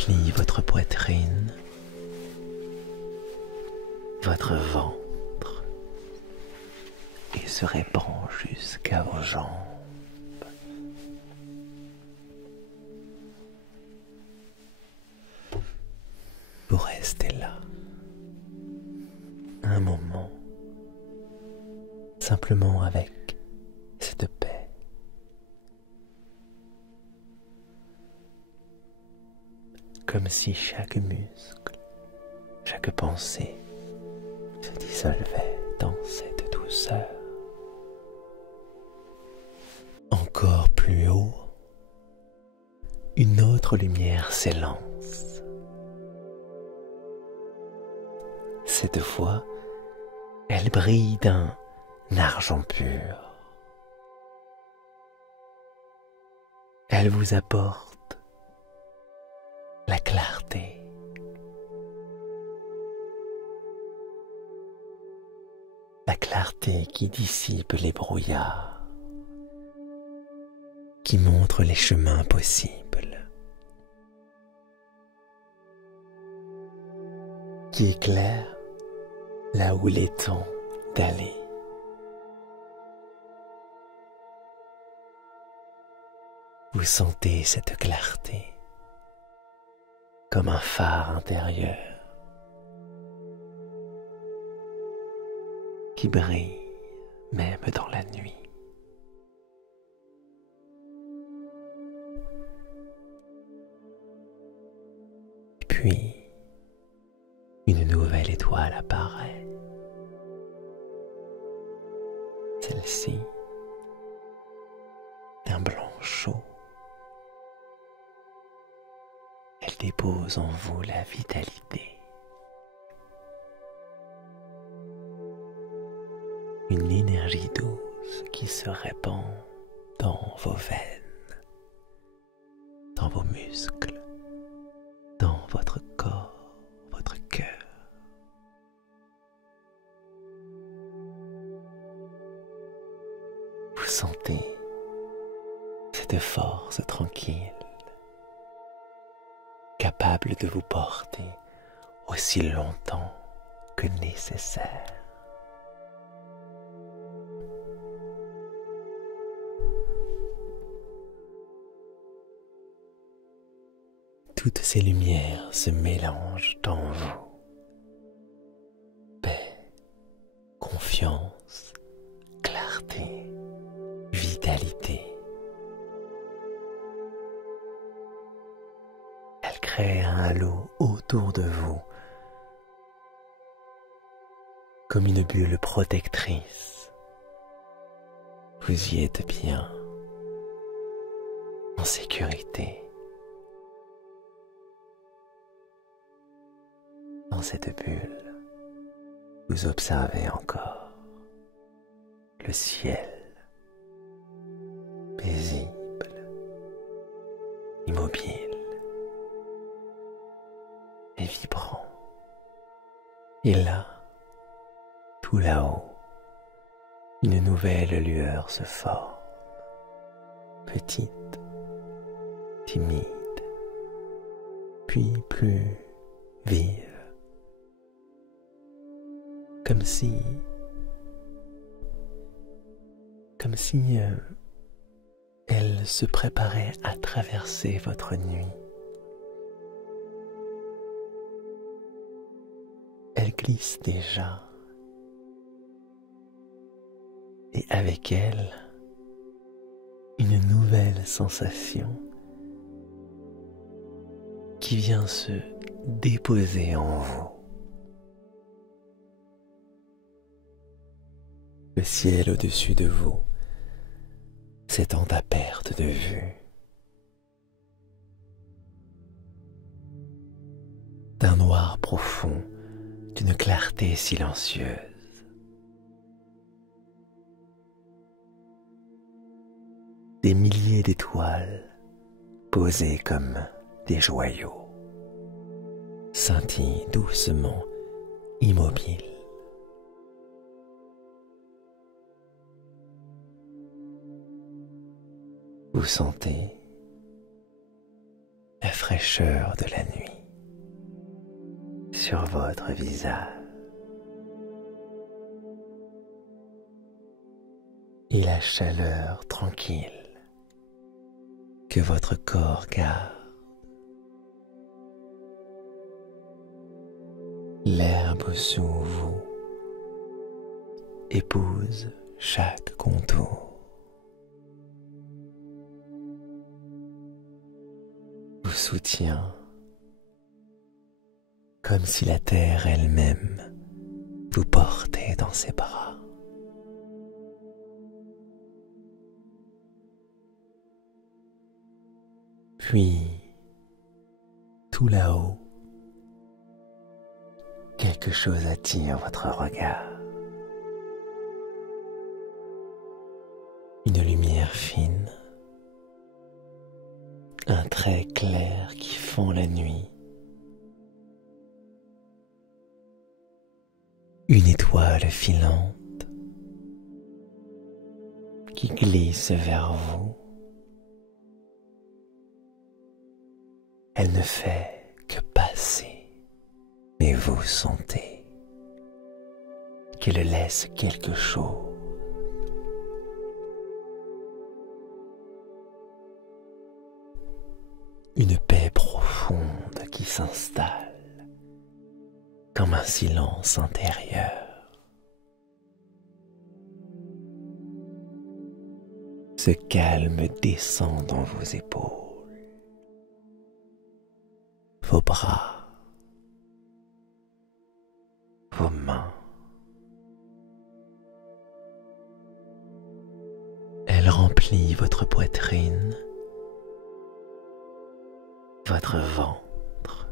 remplit votre poitrine, votre ventre et se répand jusqu'à vos jambes. Vous restez là un moment, simplement avec cette paix. Comme si chaque muscle, chaque pensée se dissolvait dans cette douceur. Encore plus haut, une autre lumière s'élance. Cette fois, elle brille d'un argent pur. Elle vous apporte la clarté. La clarté qui dissipe les brouillards, qui montre les chemins possibles, qui éclaire là où il est temps d'aller. Vous sentez cette clarté comme un phare intérieur qui brille même dans la nuit. Puis, une nouvelle étoile apparaît. Celle-ci, d'un blanc chaud. Elle dépose en vous la vitalité. Une énergie douce qui se répand dans vos veines, dans vos muscles, dans votre corps, votre cœur. Vous sentez cette force tranquille, capable de vous porter aussi longtemps que nécessaire. Toutes ces lumières se mélangent en vous. Paix, confiance, clarté, vitalité. Elles créent un halo autour de vous, comme une bulle protectrice. Vous y êtes bien, en sécurité. Dans cette bulle, vous observez encore le ciel, paisible, immobile et vibrant. Et là, tout là-haut, une nouvelle lueur se forme, petite, timide, puis plus vive. Comme si elle se préparait à traverser votre nuit. Elle glisse déjà, et avec elle, une nouvelle sensation qui vient se déposer en vous. Le ciel au-dessus de vous s'étend à perte de vue. D'un noir profond, d'une clarté silencieuse. Des milliers d'étoiles posées comme des joyaux scintillent doucement, immobiles. Vous sentez la fraîcheur de la nuit sur votre visage et la chaleur tranquille que votre corps garde. L'herbe sous vous épouse chaque contour. Vous soutient comme si la terre elle-même vous portait dans ses bras. Puis, tout là-haut, quelque chose attire votre regard. Une lumière fine, un trait clair qui fend la nuit, une étoile filante qui glisse vers vous. Elle ne fait que passer, mais vous sentez qu'elle laisse quelque chose. Une paix profonde qui s'installe comme un silence intérieur. Ce calme descend dans vos épaules, vos bras, vos mains. Elle remplit votre poitrine, votre ventre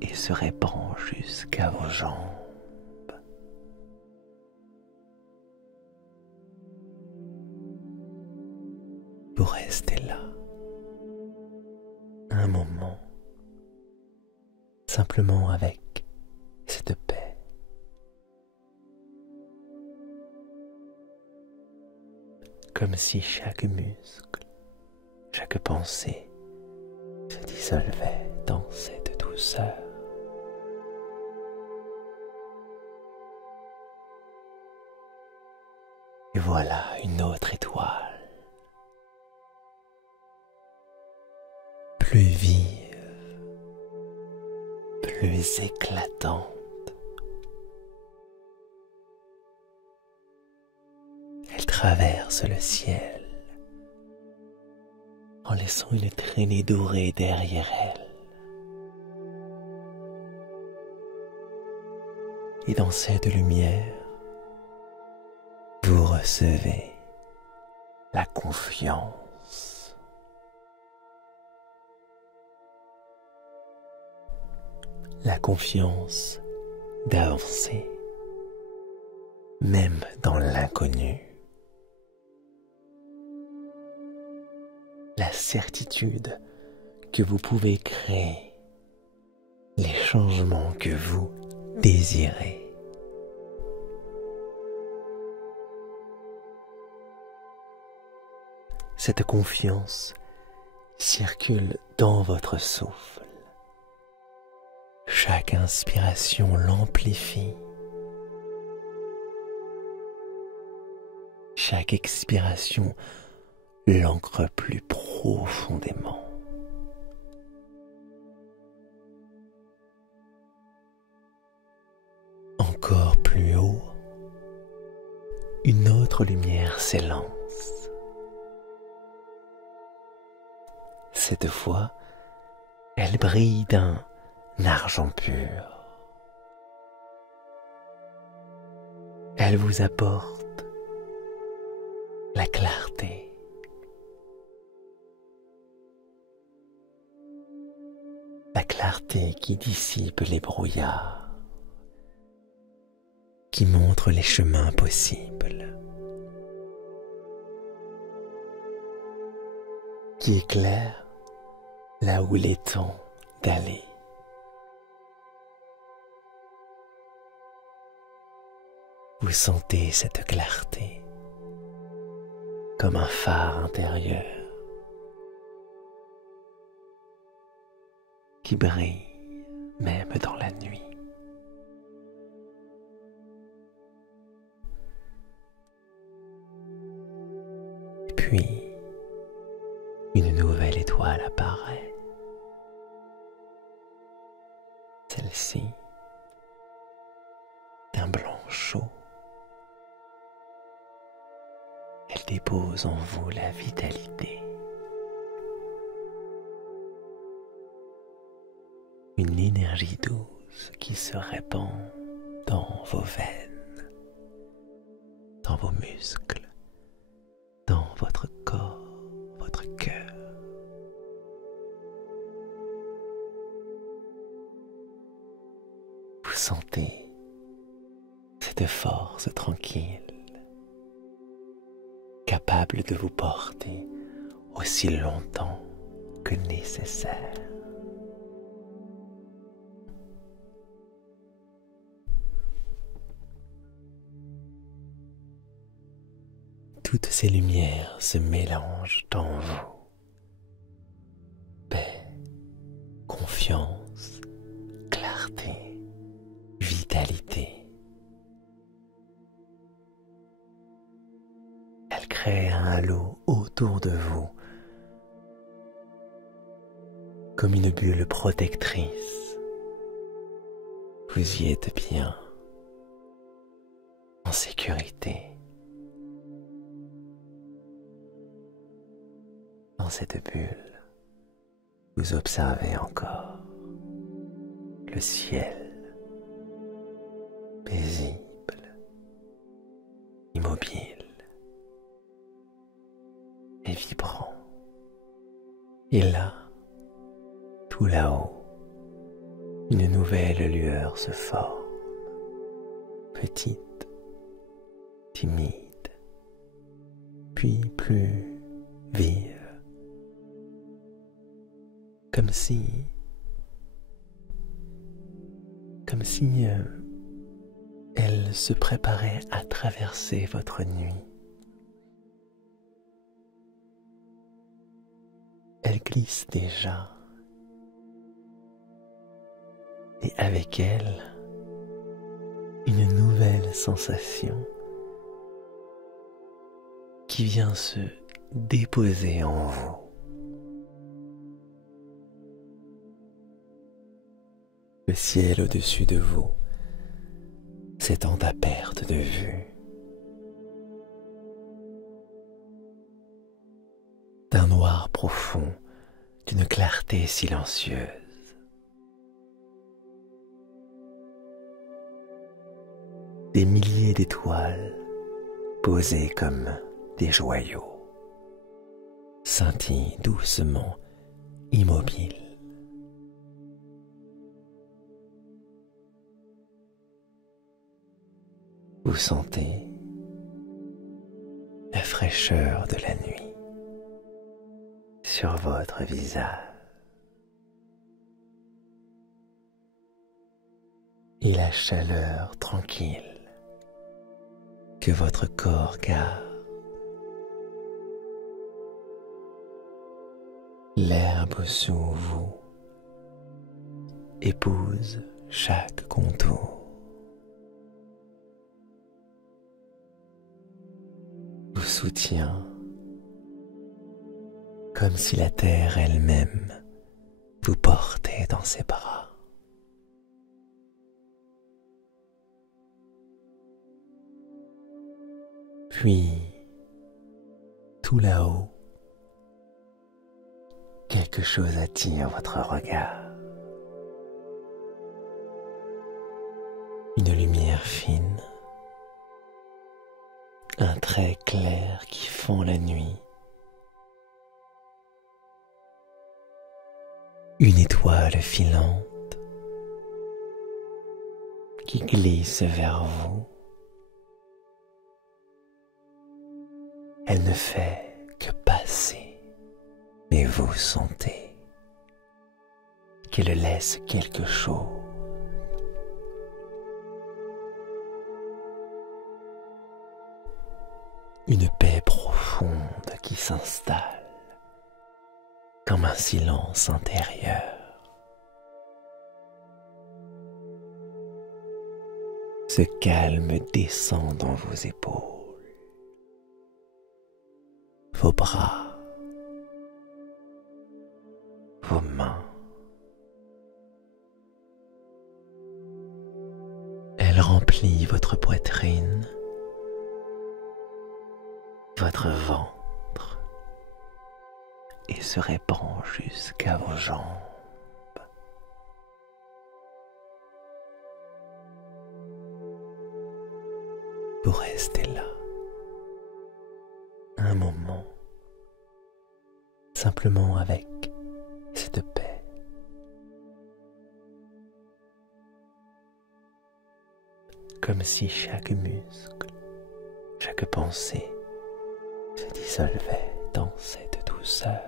et se répand jusqu'à vos jambes. Vous restez là un moment, simplement avec cette paix. Comme si chaque muscle, chaque pensée se dissolvait dans cette douceur. Et voilà une autre étoile, plus vive, plus éclatante. Elle traverse le ciel en laissant une traînée dorée derrière elle. Et dans cette lumière, vous recevez la confiance. La confiance d'avancer, même dans l'inconnu. La certitude que vous pouvez créer les changements que vous désirez. Cette confiance circule dans votre souffle. Chaque inspiration l'amplifie. Chaque expiration l'ancre plus profondément. Encore plus haut, une autre lumière s'élance. Cette fois, elle brille d'un argent pur. Elle vous apporte la clarté. La clarté qui dissipe les brouillards, qui montre les chemins possibles, qui éclaire là où il est temps d'aller. Vous sentez cette clarté comme un phare intérieur qui brille même dans la nuit. Puis, une nouvelle étoile apparaît. Celle-ci, d'un blanc chaud. Elle dépose en vous la vitalité. Une énergie douce qui se répand dans vos veines, dans vos muscles, dans votre corps, votre cœur. Vous sentez cette force tranquille, capable de vous porter aussi longtemps que nécessaire. Toutes ces lumières se mélangent en vous. Paix, confiance, clarté, vitalité. Elles créent un halo autour de vous, comme une bulle protectrice. Vous y êtes bien, en sécurité. Dans cette bulle, vous observez encore le ciel paisible, immobile et vibrant. Et là, tout là-haut, une nouvelle lueur se forme, petite, timide, puis plus vive. Comme si elle se préparait à traverser votre nuit. Elle glisse déjà, et avec elle, une nouvelle sensation qui vient se déposer en vous. Le ciel au-dessus de vous s'étend à perte de vue. D'un noir profond, d'une clarté silencieuse. Des milliers d'étoiles posées comme des joyaux scintillent doucement, immobiles. Vous sentez la fraîcheur de la nuit sur votre visage et la chaleur tranquille que votre corps garde. L'herbe sous vous épouse chaque contour. Vous soutient comme si la terre elle-même vous portait dans ses bras. Puis, tout là-haut, quelque chose attire votre regard. Une lumière fine, un trait clair qui fend la nuit, une étoile filante qui glisse vers vous. Elle ne fait que passer, mais vous sentez qu'elle laisse quelque chose. Une paix profonde qui s'installe comme un silence intérieur. Ce calme descend dans vos épaules, vos bras, vos mains. Elle remplit votre poitrine, votre ventre et se répand jusqu'à vos jambes. Vous restez là, un moment, simplement avec cette paix. Comme si chaque muscle, chaque pensée se dissolvait dans cette douceur.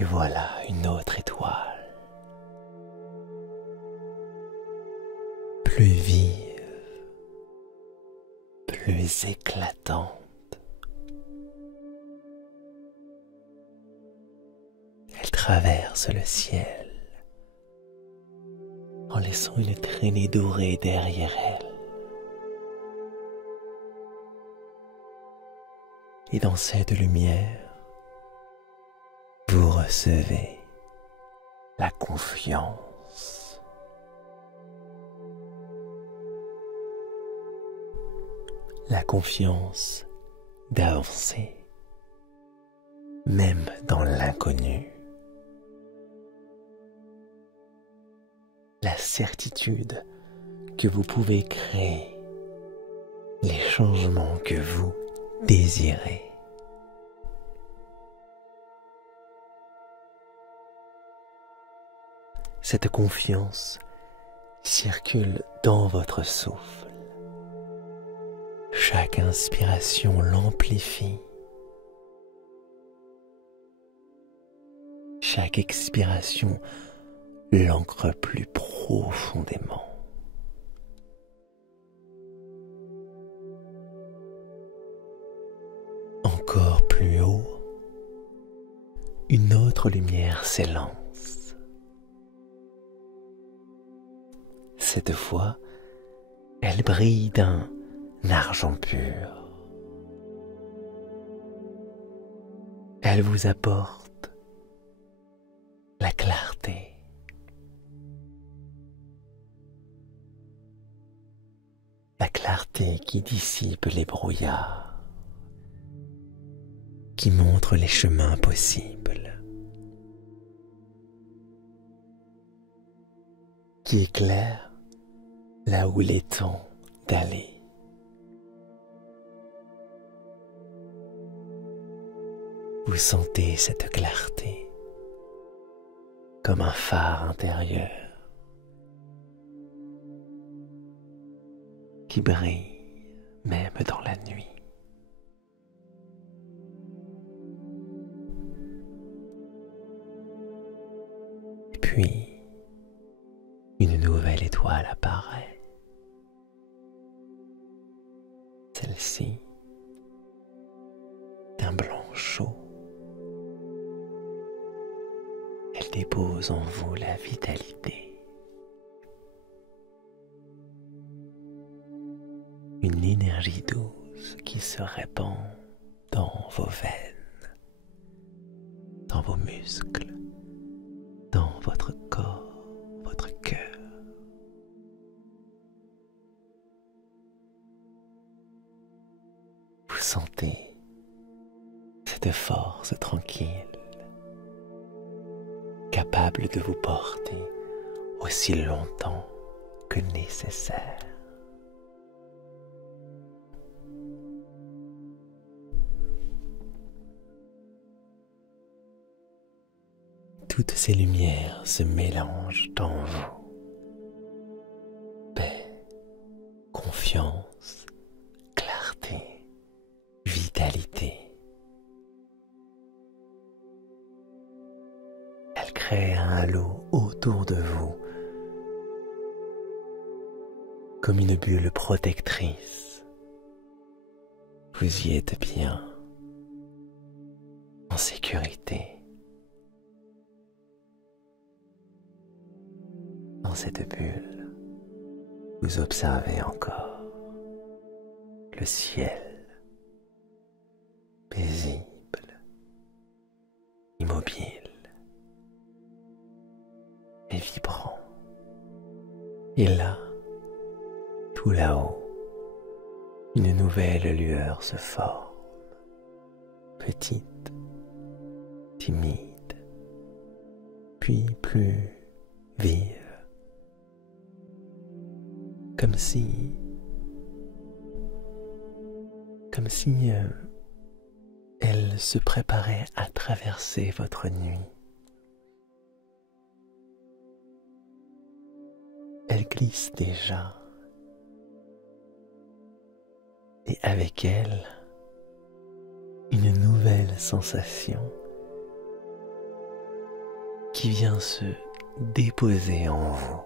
Et voilà une autre étoile, plus vive, plus éclatante. Elle traverse le ciel en laissant une traînée dorée derrière elle. Et dans cette lumière, vous recevez la confiance. La confiance d'avancer, même dans l'inconnu. La certitude que vous pouvez créer les changements que vous désirez. Cette confiance circule dans votre souffle. Chaque inspiration l'amplifie. Chaque expiration l'ancre plus profondément. Encore plus haut, une autre lumière s'élance. Cette fois, elle brille d'un argent pur. Elle vous apporte la clarté. La clarté qui dissipe les brouillards, qui montre les chemins possibles, qui éclaire là où il est temps d'aller. Vous sentez cette clarté comme un phare intérieur qui brille même dans la nuit. Et puis, une nouvelle étoile apparaît. Celle-ci, d'un blanc chaud. Elle dépose en vous la vitalité. Une énergie douce qui se répand dans vos veines, dans vos muscles, dans votre corps, votre cœur. Vous sentez cette force tranquille, capable de vous porter aussi longtemps que nécessaire. Toutes ces lumières se mélangent en vous. Paix, confiance, clarté, vitalité. Elles créent un halo autour de vous, comme une bulle protectrice. Vous y êtes bien, en sécurité. dans cette bulle, vous observez encore le ciel paisible, immobile et vibrant. Et là, tout là-haut, une nouvelle lueur se forme, petite, timide, puis plus vive, comme si elle se préparait à traverser votre nuit. Elle glisse déjà, et avec elle, une nouvelle sensation qui vient se déposer en vous.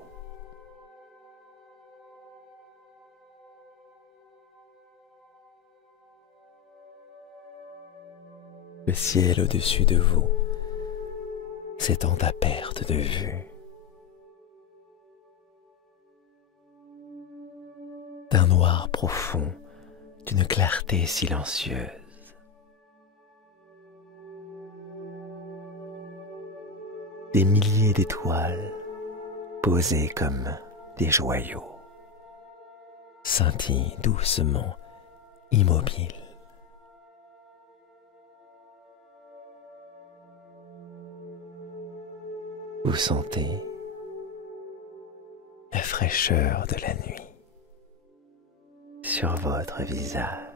Le ciel au-dessus de vous s'étend à perte de vue. D'un noir profond, d'une clarté silencieuse. Des milliers d'étoiles posées comme des joyaux scintillent doucement, immobiles. Vous sentez la fraîcheur de la nuit sur votre visage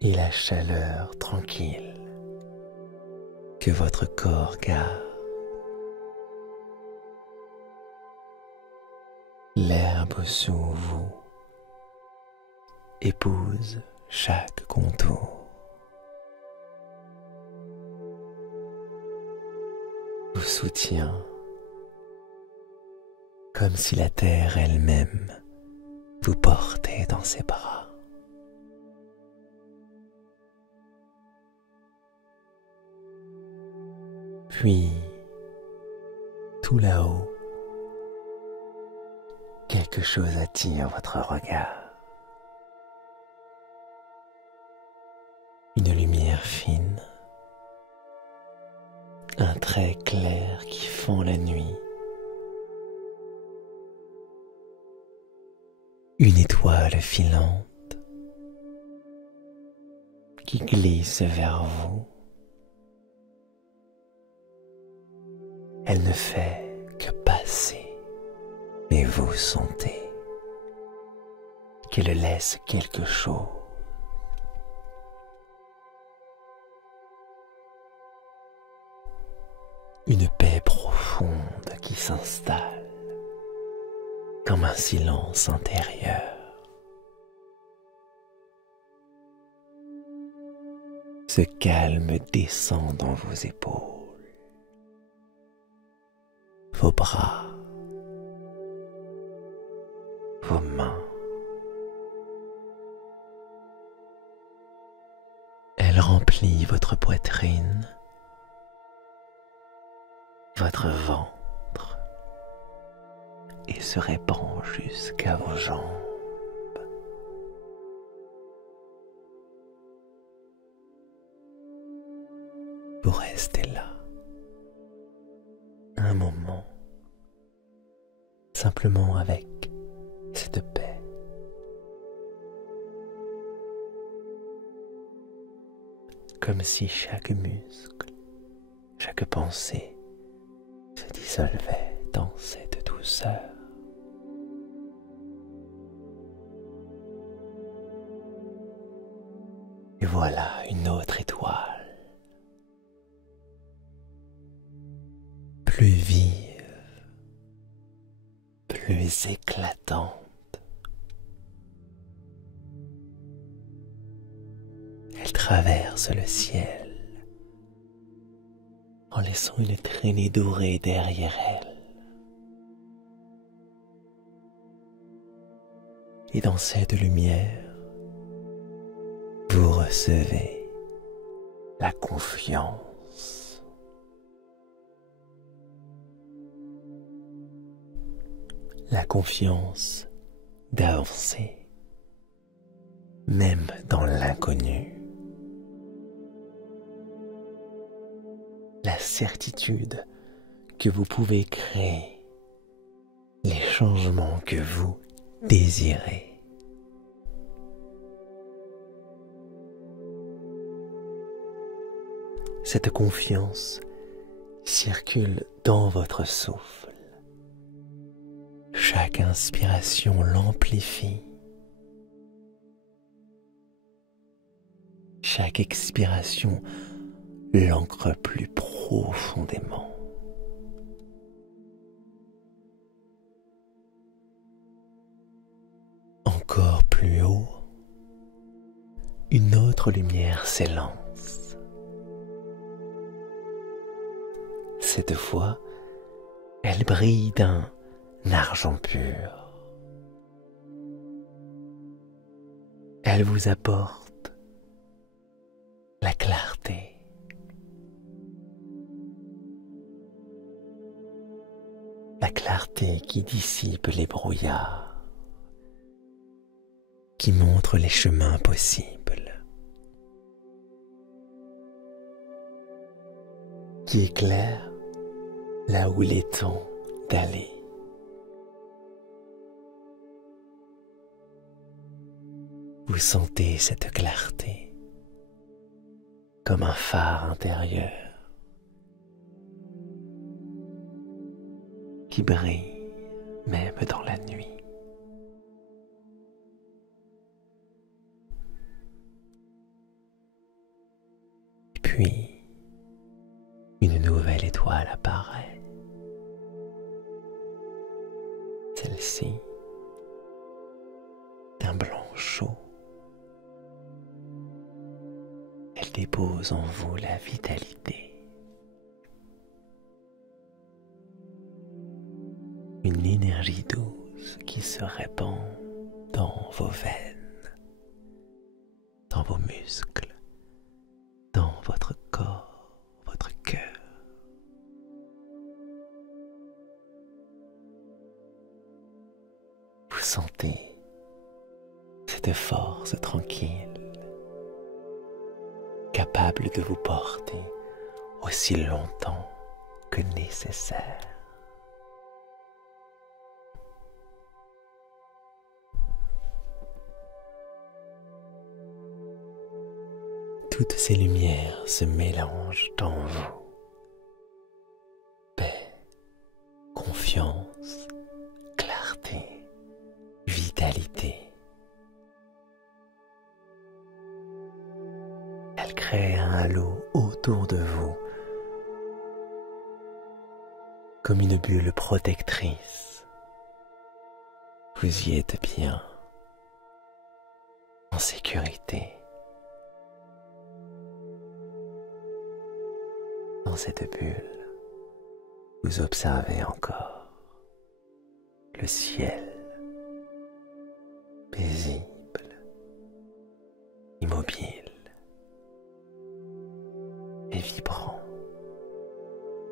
et la chaleur tranquille que votre corps garde. L'herbe sous vous épouse chaque contour. Vous soutient comme si la terre elle-même vous portait dans ses bras. Puis, tout là-haut, quelque chose attire votre regard. Une lumière fine, un trait clair qui fend la nuit. Une étoile filante qui glisse vers vous. Elle ne fait que passer, mais vous sentez qu'elle laisse quelque chose. Une paix profonde qui s'installe comme un silence intérieur. Ce calme descend dans vos épaules, vos bras, vos mains. Elle remplit votre poitrine, votre ventre et se répand jusqu'à vos jambes. Vous restez là un moment, simplement avec cette paix. Comme si chaque muscle, chaque pensée se dissolvait dans cette douceur. Et voilà une autre étoile, plus vive, plus éclatante. Elle traverse le ciel en laissant une traînée dorée derrière elle. Et dans cette lumière, vous recevez la confiance, la confiance d'avancer, même dans l'inconnu. La certitude que vous pouvez créer les changements que vous désirez. Cette confiance circule dans votre souffle. Chaque inspiration l'amplifie. Chaque expiration l'ancre plus profondément. Encore plus haut, une autre lumière s'élance. Cette fois, elle brille d'un argent pur. Elle vous apporte la clarté. La clarté qui dissipe les brouillards, qui montre les chemins possibles, qui éclaire là où il est temps d'aller. Vous sentez cette clarté comme un phare intérieur qui brille même dans la nuit. Et puis, une nouvelle étoile apparaît. Celle-ci, d'un blanc chaud. Elle dépose en vous la vitalité. Une énergie douce qui se répand dans vos veines, dans vos muscles, dans votre corps, votre cœur. Vous sentez cette force tranquille, capable de vous porter aussi longtemps que nécessaire. Toutes ces lumières se mélangent en vous. Paix, confiance, clarté, vitalité. Elles créent un halo autour de vous, comme une bulle protectrice. Vous y êtes bien, en sécurité. Dans cette bulle, vous observez encore le ciel, paisible, immobile et vibrant.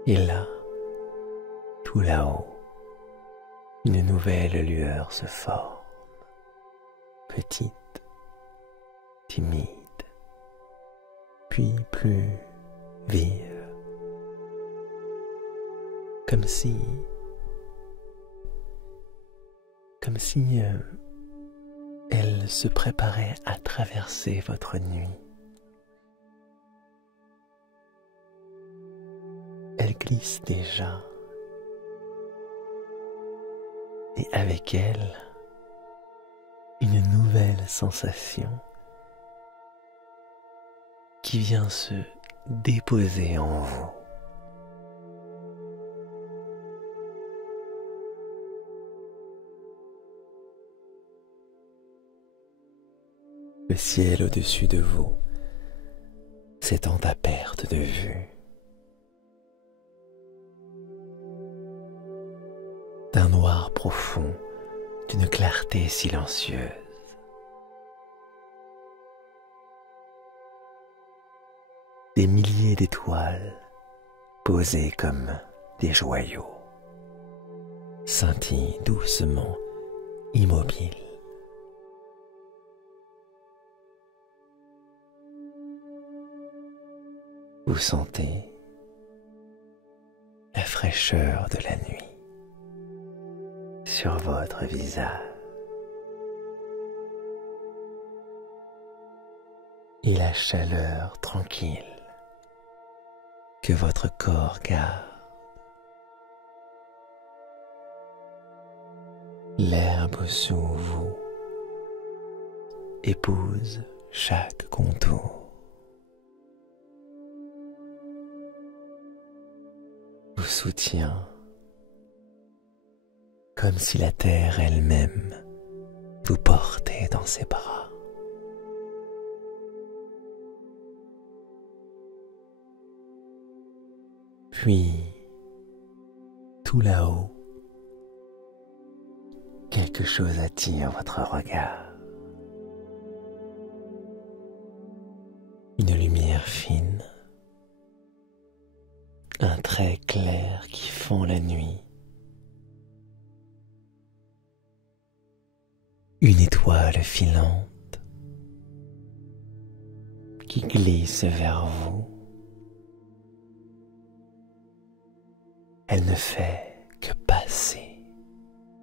Et là, tout là-haut, une nouvelle lueur se forme, petite, timide, puis plus vive. Comme si elle se préparait à traverser votre nuit. Elle glisse déjà, et avec elle, une nouvelle sensation qui vient se déposer en vous. Le ciel au-dessus de vous s'étend à perte de vue. D'un noir profond, d'une clarté silencieuse. Des milliers d'étoiles posées comme des joyaux scintille doucement, immobile. Vous sentez la fraîcheur de la nuit sur votre visage et la chaleur tranquille que votre corps garde. L'herbe sous vous épouse chaque contour. Vous soutient comme si la terre elle-même vous portait dans ses bras. Puis, tout là-haut, quelque chose attire votre regard. Une lumière fine, un trait clair qui fend la nuit, une étoile filante qui glisse vers vous. Elle ne fait que passer,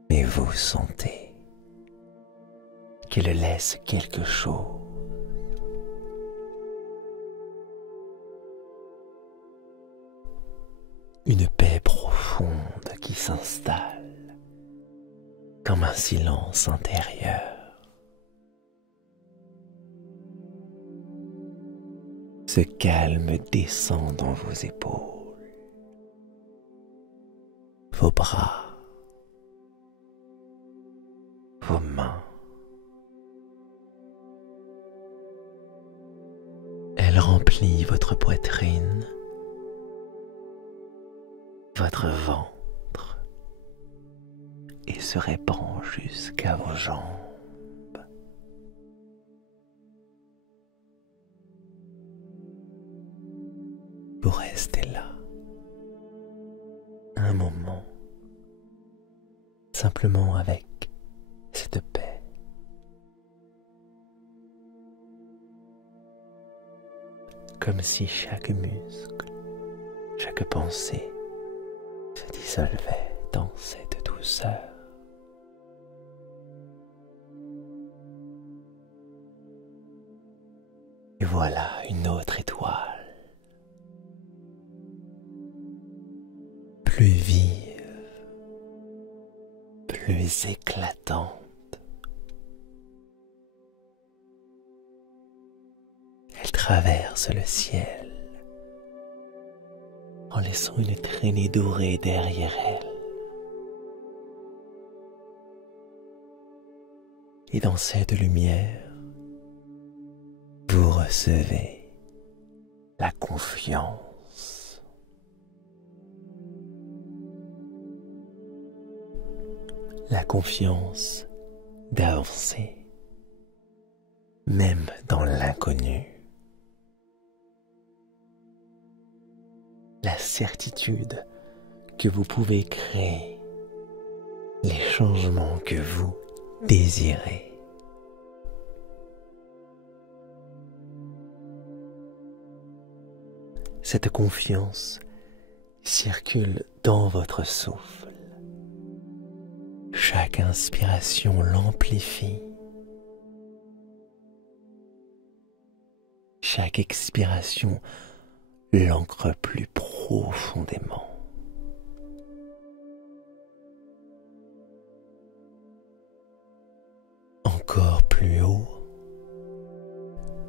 mais vous sentez qu'elle laisse quelque chose. Une paix profonde qui s'installe comme un silence intérieur. Ce calme descend dans vos épaules, vos bras, vos mains. Elle remplit votre poitrine, votre ventre et se répand jusqu'à vos jambes. Vous restez là un moment, simplement avec cette paix. Comme si chaque muscle, chaque pensée se dissolvait dans cette douceur. Et voilà une autre étoile, plus vive, plus éclatante. Elle traverse le ciel en laissant une traînée dorée derrière elle. Et dans cette lumière, vous recevez la confiance. La confiance d'avancer, même dans l'inconnu. La certitude que vous pouvez créer les changements que vous désirez. Cette confiance circule dans votre souffle. Chaque inspiration l'amplifie. Chaque expiration l'ancre plus profondément. Encore plus haut,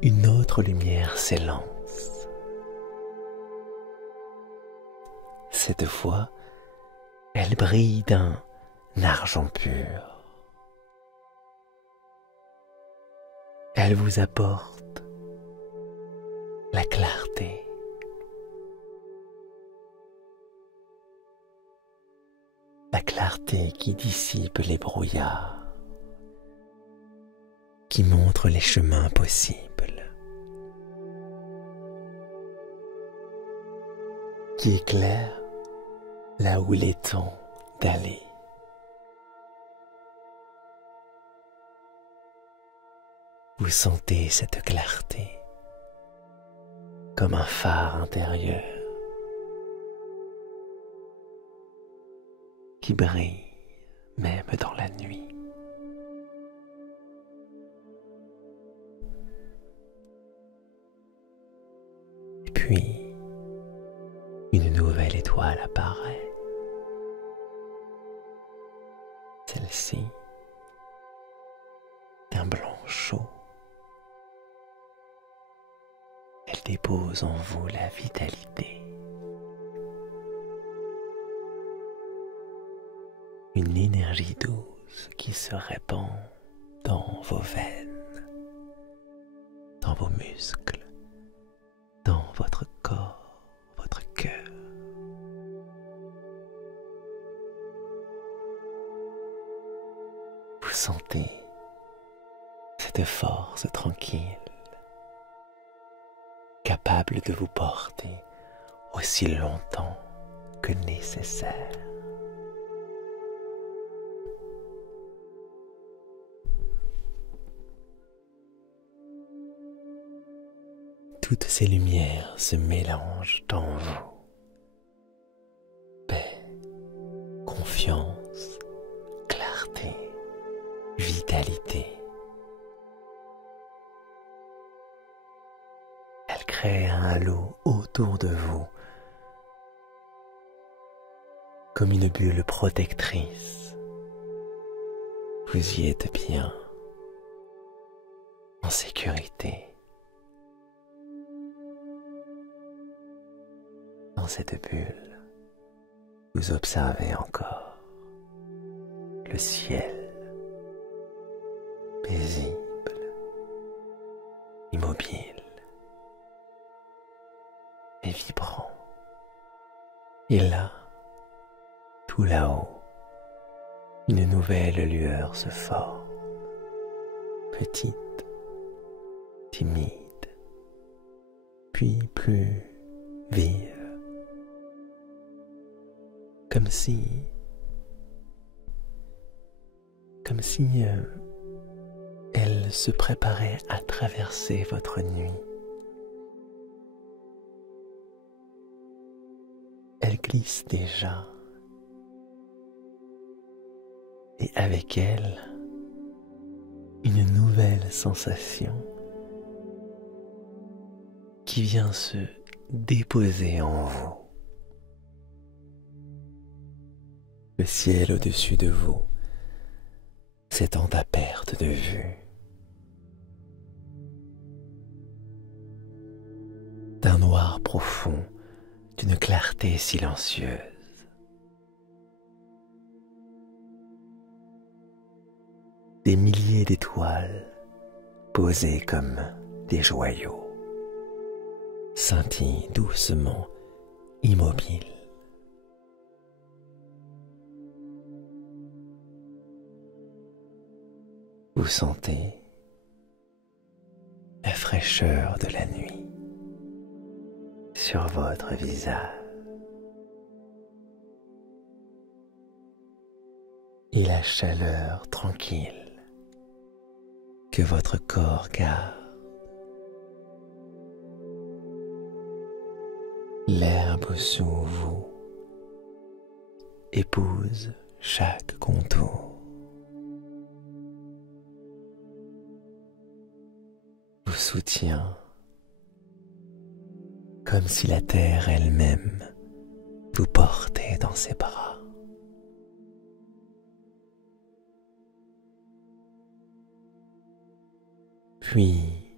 une autre lumière s'élance. Cette fois, elle brille d'un argent pur. Elle vous apporte la clarté. La clarté qui dissipe les brouillards, qui montre les chemins possibles, qui éclaire là où il est temps d'aller. Vous sentez cette clarté comme un phare intérieur qui brille même dans la nuit. Et puis, une nouvelle étoile apparaît. Celle-ci, d'un blanc chaud. Elle dépose en vous la vitalité. Une énergie douce qui se répand dans vos veines, dans vos muscles, dans votre corps, votre cœur. Vous sentez cette force tranquille, capable de vous porter aussi longtemps que nécessaire. Toutes ces lumières se mélangent dans vous. Paix, confiance, clarté, vitalité. Elles créent un halo autour de vous, comme une bulle protectrice. Vous y êtes bien, en sécurité. Dans cette bulle, vous observez encore le ciel, paisible, immobile et vibrant. Et là, tout là-haut, une nouvelle lueur se forme, petite, timide, puis plus vive. Comme si elle se préparait à traverser votre nuit. Elle glisse déjà, et avec elle, une nouvelle sensation qui vient se déposer en vous. Le ciel au-dessus de vous s'étend à perte de vue. D'un noir profond, d'une clarté silencieuse. Des milliers d'étoiles posées comme des joyaux scintillent doucement, immobiles. Vous sentez la fraîcheur de la nuit sur votre visage et la chaleur tranquille que votre corps garde. L'herbe sous vous épouse chaque contour. Vous soutient comme si la terre elle-même vous portait dans ses bras. Puis,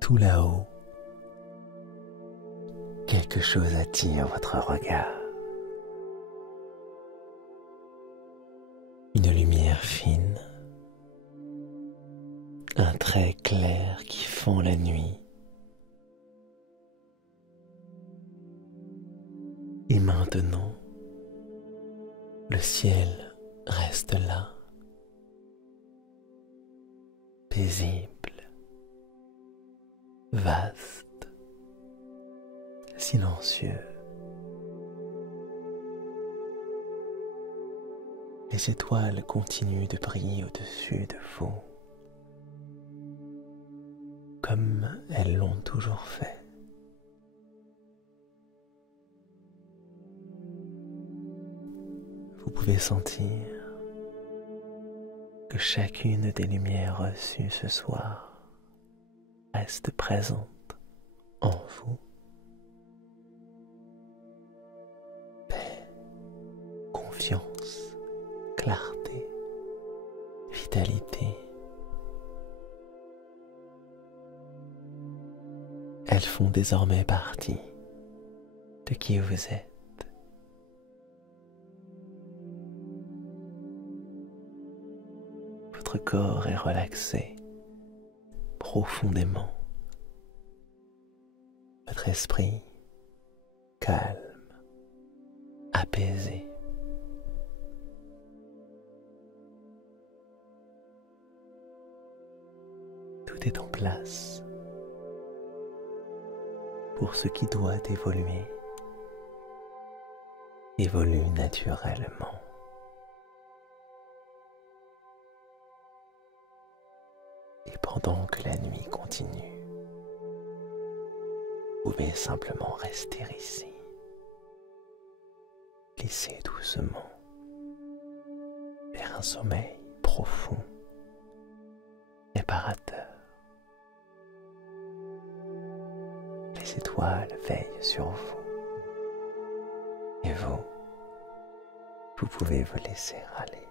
tout là-haut, quelque chose attire votre regard. Une lumière fine, un trait clair qui fend la nuit. Et maintenant, le ciel reste là, paisible, vaste, silencieux. Les étoiles continuent de briller au-dessus de vous. comme elles l'ont toujours fait. Vous pouvez sentir que chacune des lumières reçues ce soir reste présente en vous. Paix, confiance, clarté, vitalité. Elles font désormais partie de qui vous êtes. Votre corps est relaxé profondément. Votre esprit calme, apaisé. Tout est en place pour ce qui doit évoluer. Évolue naturellement. Et pendant que la nuit continue, vous pouvez simplement rester ici, glisser doucement vers un sommeil profond, réparateur. Les étoiles veillent sur vous, et vous pouvez vous laisser aller.